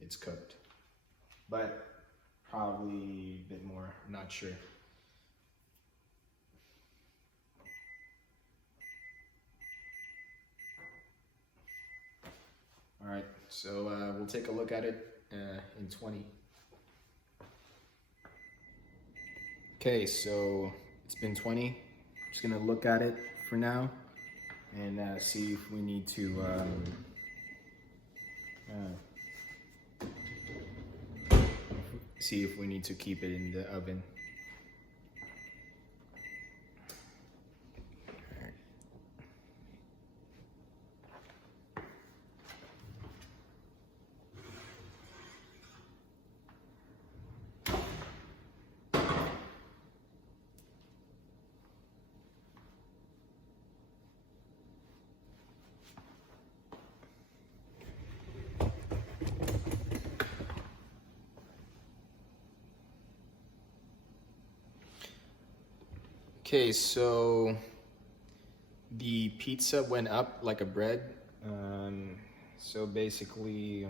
it's cooked. But probably a bit more, I'm not sure. All right, so we'll take a look at it in 20. Okay, so it's been 20. Just gonna look at it for now and see if we need to keep it in the oven. Okay, so the pizza went up like a bread. So basically,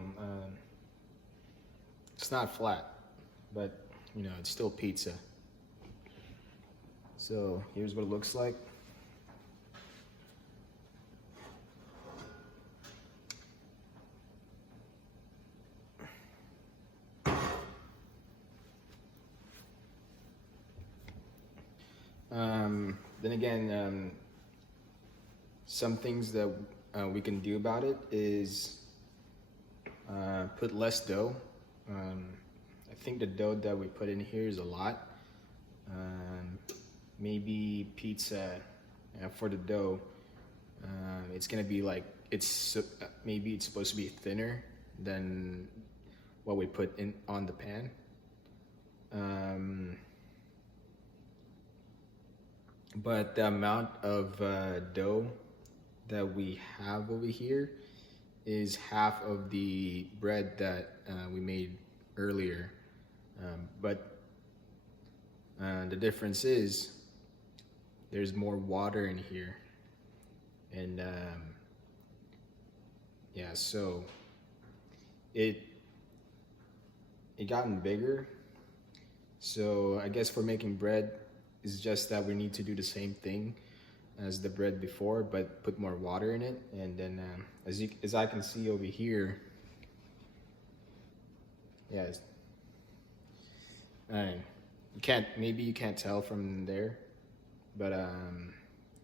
it's not flat, but you know, it's still pizza. So here's what it looks like. Then again, some things that we can do about it is put less dough. I think the dough that we put in here is a lot. Maybe pizza for the dough, it's gonna be like, maybe it's supposed to be thinner than what we put in on the pan. But the amount of dough that we have over here is half of the bread that we made earlier. But the difference is there's more water in here. And yeah, so it gotten bigger. So I guess for making bread, it's just that we need to do the same thing as the bread before, but put more water in it. And then as I can see over here, yes, maybe you can't tell from there, but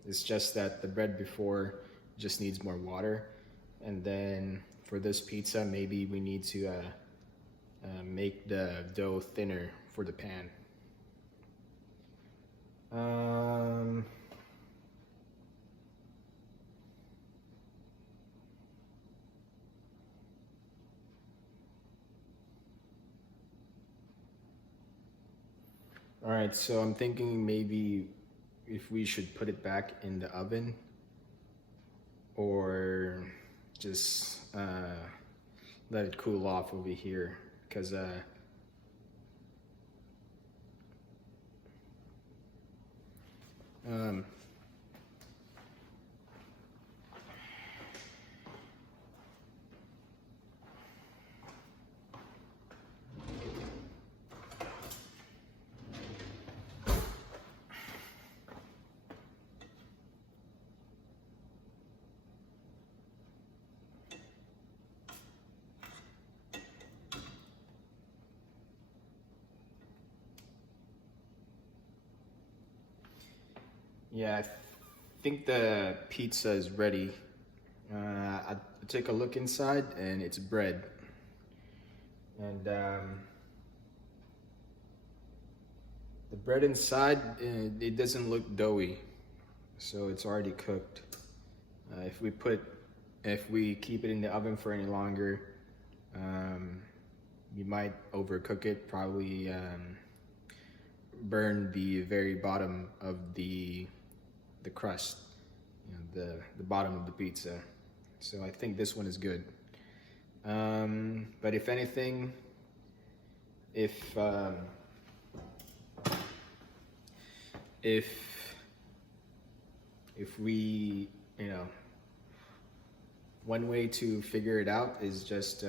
it's just that the bread before just needs more water. And then for this pizza, maybe we need to make the dough thinner for the pan. All right, so I'm thinking maybe if we should put it back in the oven or just let it cool off over here, because yeah, I think the pizza is ready. I took a look inside and it's bread. And the bread inside, it doesn't look doughy, so it's already cooked. If we keep it in the oven for any longer, we might overcook it, probably burn the very bottom of the crust, you know, the bottom of the pizza. So I think this one is good. But if anything, if we, you know, one way to figure it out is just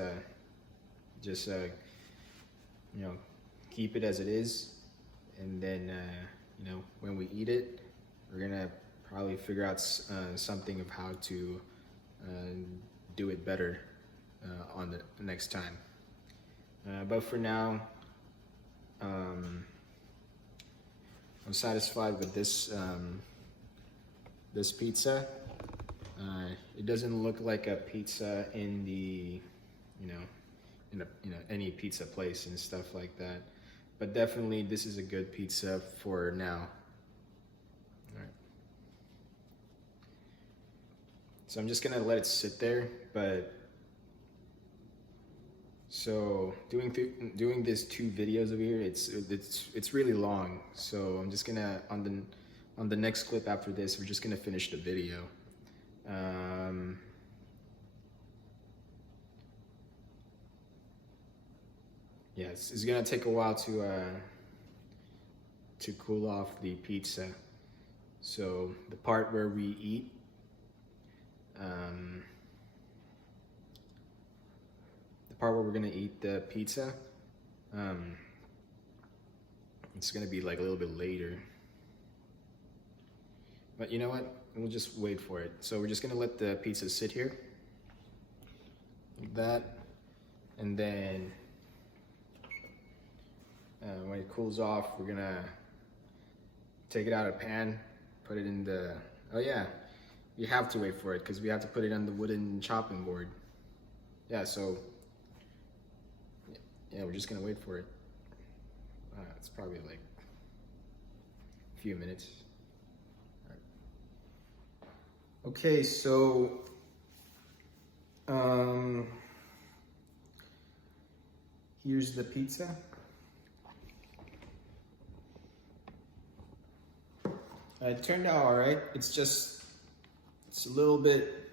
you know, keep it as it is, and then you know, when we eat it, we're gonna probably figure out something of how to do it better on the next time. But for now, I'm satisfied with this this pizza. It doesn't look like a pizza in the, you know, any pizza place and stuff like that. But definitely this is a good pizza for now. All right. So I'm just gonna let it sit there, but so doing this 2 videos over here, it's really long. So I'm just gonna, on the next clip after this, we're just gonna finish the video. Yeah, it's gonna take a while to cool off the pizza. So the part where we eat, the part where we're gonna eat the pizza, it's gonna be like a little bit later. But you know what? We'll just wait for it. So we're just gonna let the pizza sit here, like that, and then when it cools off, we're gonna take it out of the pan, put it in the, oh yeah, you have to wait for it because we have to put it on the wooden chopping board. Yeah, so yeah, we're just gonna wait for it. It's probably like a few minutes. All right. Okay, so here's the pizza. It turned out all right. It's a little bit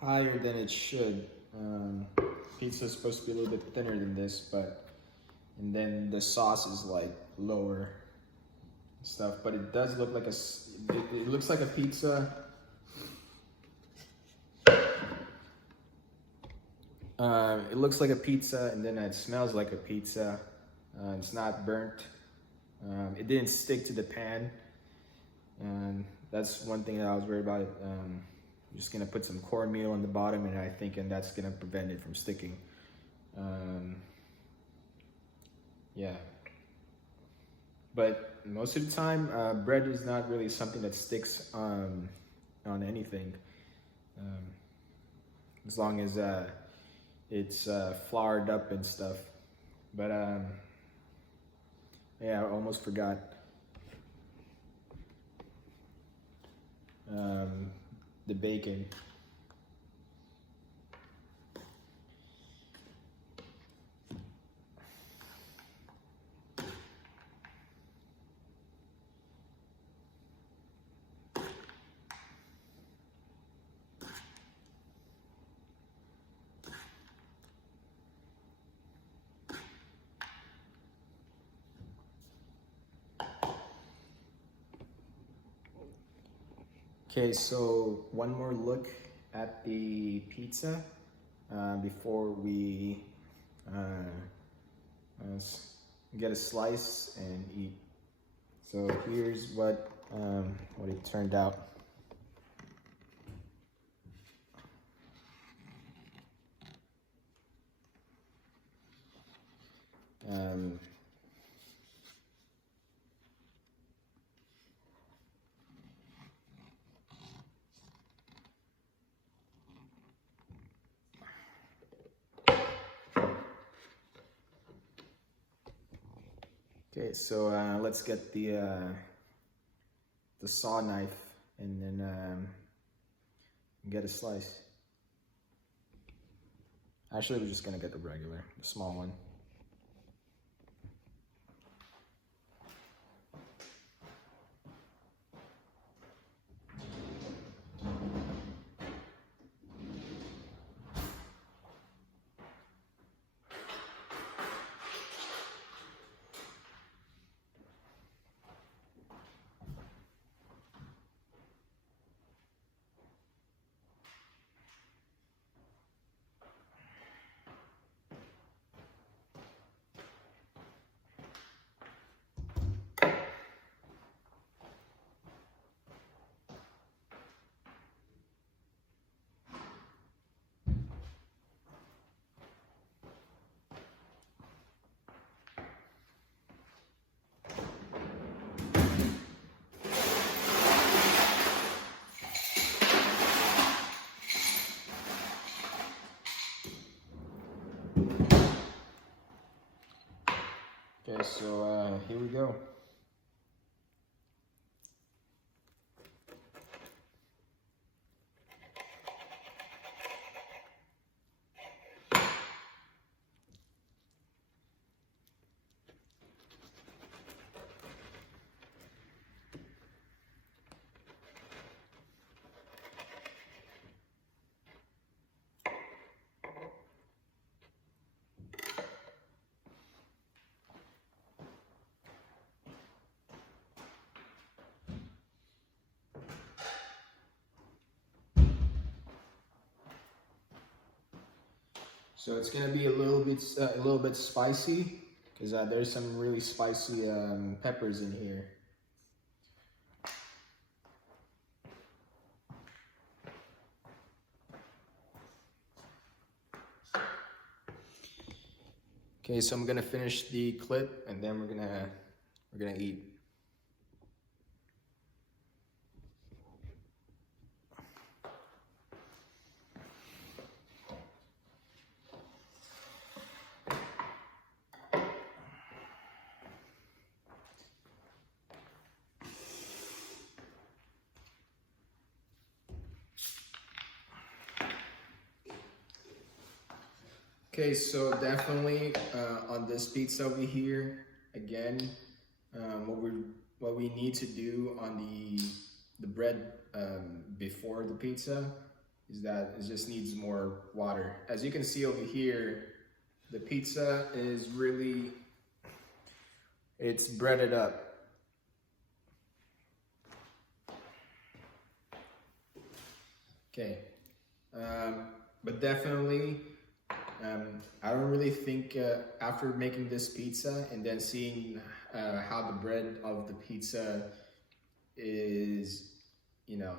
higher than it should. Pizza is supposed to be a little bit thinner than this, and then the sauce is like lower and stuff. But it does look like it looks like a pizza. It looks like a pizza, and then it smells like a pizza. It's not burnt. It didn't stick to the pan. And that's one thing that I was worried about. I'm just gonna put some cornmeal on the bottom, and that's gonna prevent it from sticking. Yeah. But most of the time, bread is not really something that sticks on anything, as long as it's floured up and stuff. But yeah, I almost forgot. The bacon. Okay, so one more look at the pizza before we get a slice and eat. So here's what it turned out. Okay, so let's get the saw knife and then get a slice. Actually, we're just gonna get the regular, the small one. Okay, so here we go. So it's gonna be a little bit spicy because there's some really spicy peppers in here. Okay, so I'm gonna finish the clip and then we're gonna eat. Okay, so definitely on this pizza over here, again, what we need to do on the bread before the pizza is that it just needs more water. As you can see over here, the pizza is really, it's breaded up. Okay, but definitely, I don't really think after making this pizza and then seeing how the bread of the pizza is, you know,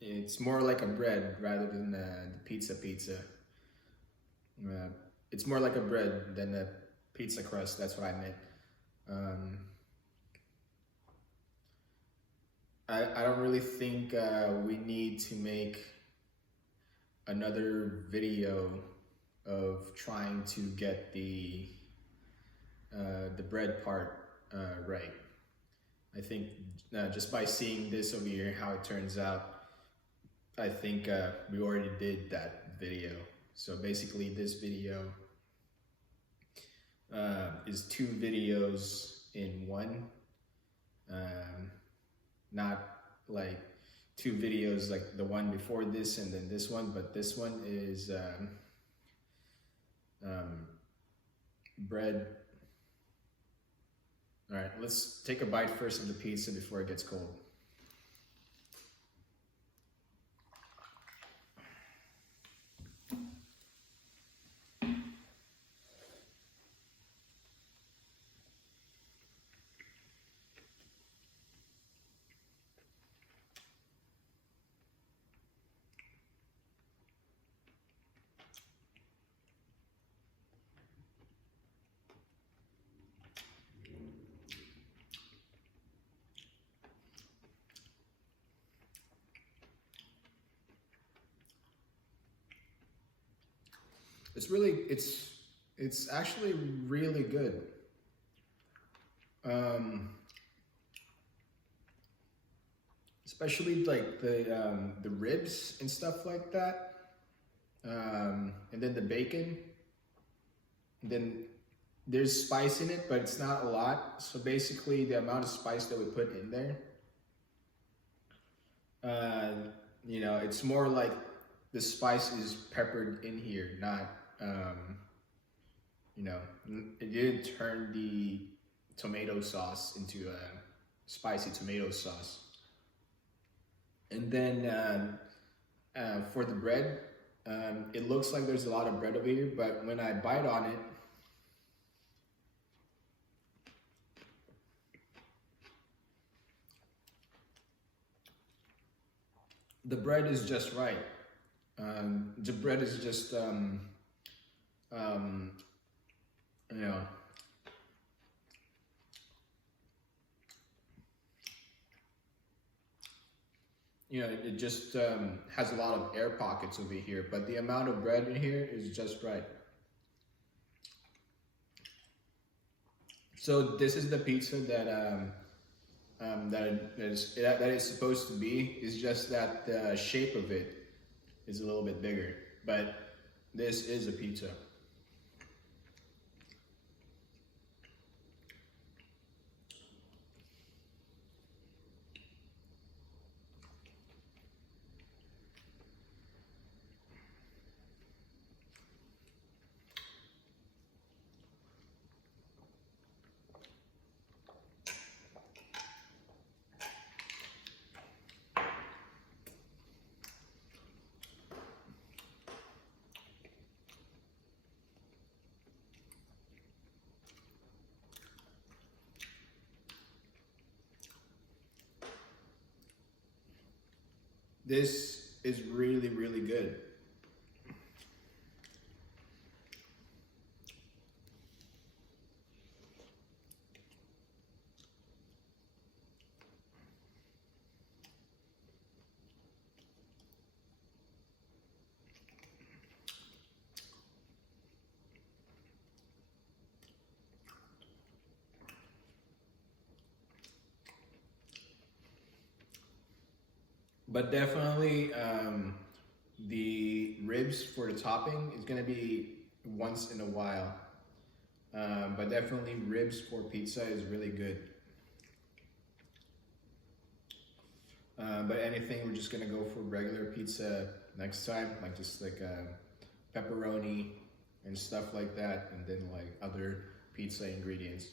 it's more like a bread rather than the pizza. It's more like a bread than a pizza crust, that's what I meant. I don't really think we need to make another video of trying to get the bread part right. I think just by seeing this over here, how it turns out, I think we already did that video. So basically this video is 2 videos in one, not like 2 videos like the one before this and then this one, but this one is bread. All right, let's take a bite first of the pizza before it gets cold. It's actually really good. Especially like the ribs and stuff like that, and then the bacon. And then there's spice in it, but it's not a lot. So basically, the amount of spice that we put in there, you know, it's more like the spice is peppered in here, not, you know, it didn't turn the tomato sauce into a spicy tomato sauce. And then for the bread, it looks like there's a lot of bread over here, but when I bite on it, the bread is just right. The bread is just, you know, it just has a lot of air pockets over here, but the amount of bread in here is just right. So this is the pizza that that is supposed to be. It's just that the shape of it is a little bit bigger, but this is a pizza. This is really, really good. But definitely the ribs for the topping is gonna be once in a while. But definitely ribs for pizza is really good. But anything, we're just gonna go for regular pizza next time, like just like pepperoni and stuff like that, and then like other pizza ingredients.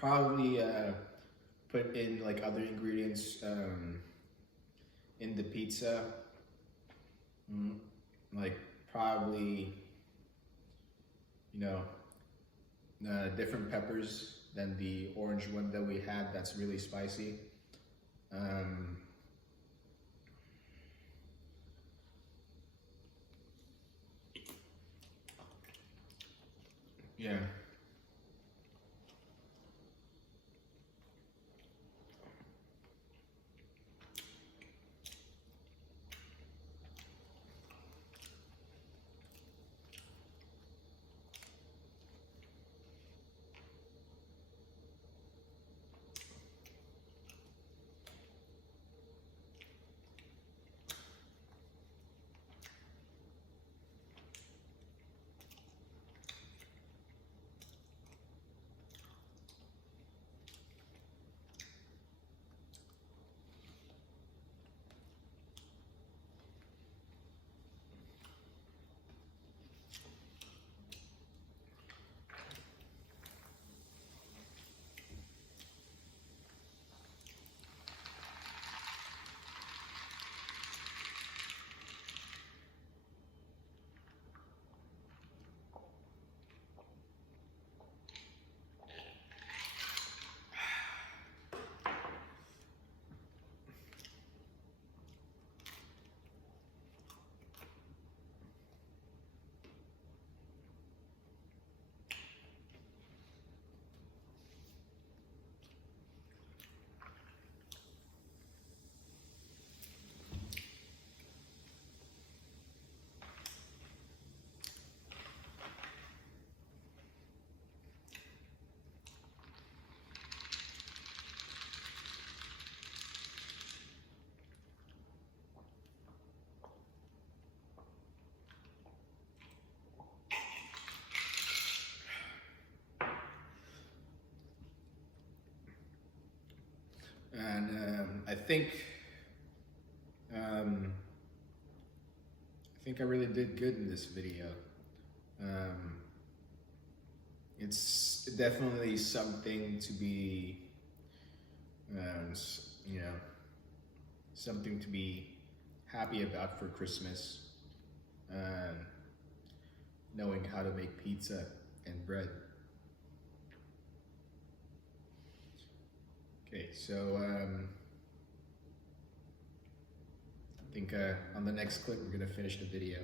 Probably put in like other ingredients in the pizza, like probably, you know, different peppers than the orange one that we had that's really spicy. Yeah. And I think I really did good in this video. It's definitely something to be, you know, something to be happy about for Christmas. Knowing how to make pizza and bread. Okay, so I think on the next clip we're gonna finish the video.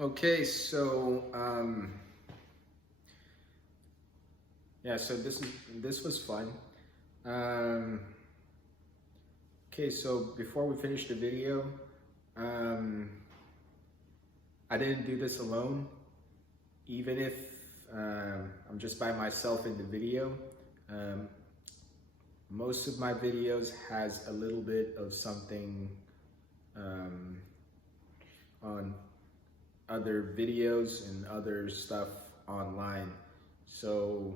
Okay, so yeah, so this was fun. Okay, so before we finish the video, I didn't do this alone. Even if I'm just by myself in the video, most of my videos has a little bit of something on other videos and other stuff online. So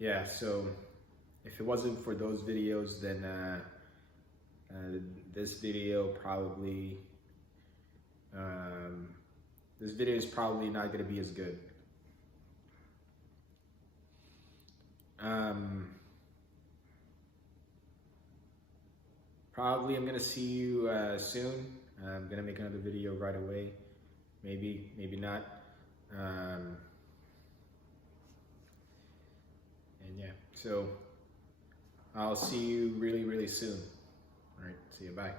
yeah, so if it wasn't for those videos, then this video is probably not going to be as good. Probably I'm going to see you soon. I'm going to make another video right away. Maybe not. And yeah, so I'll see you really, really soon. All right, see you, bye.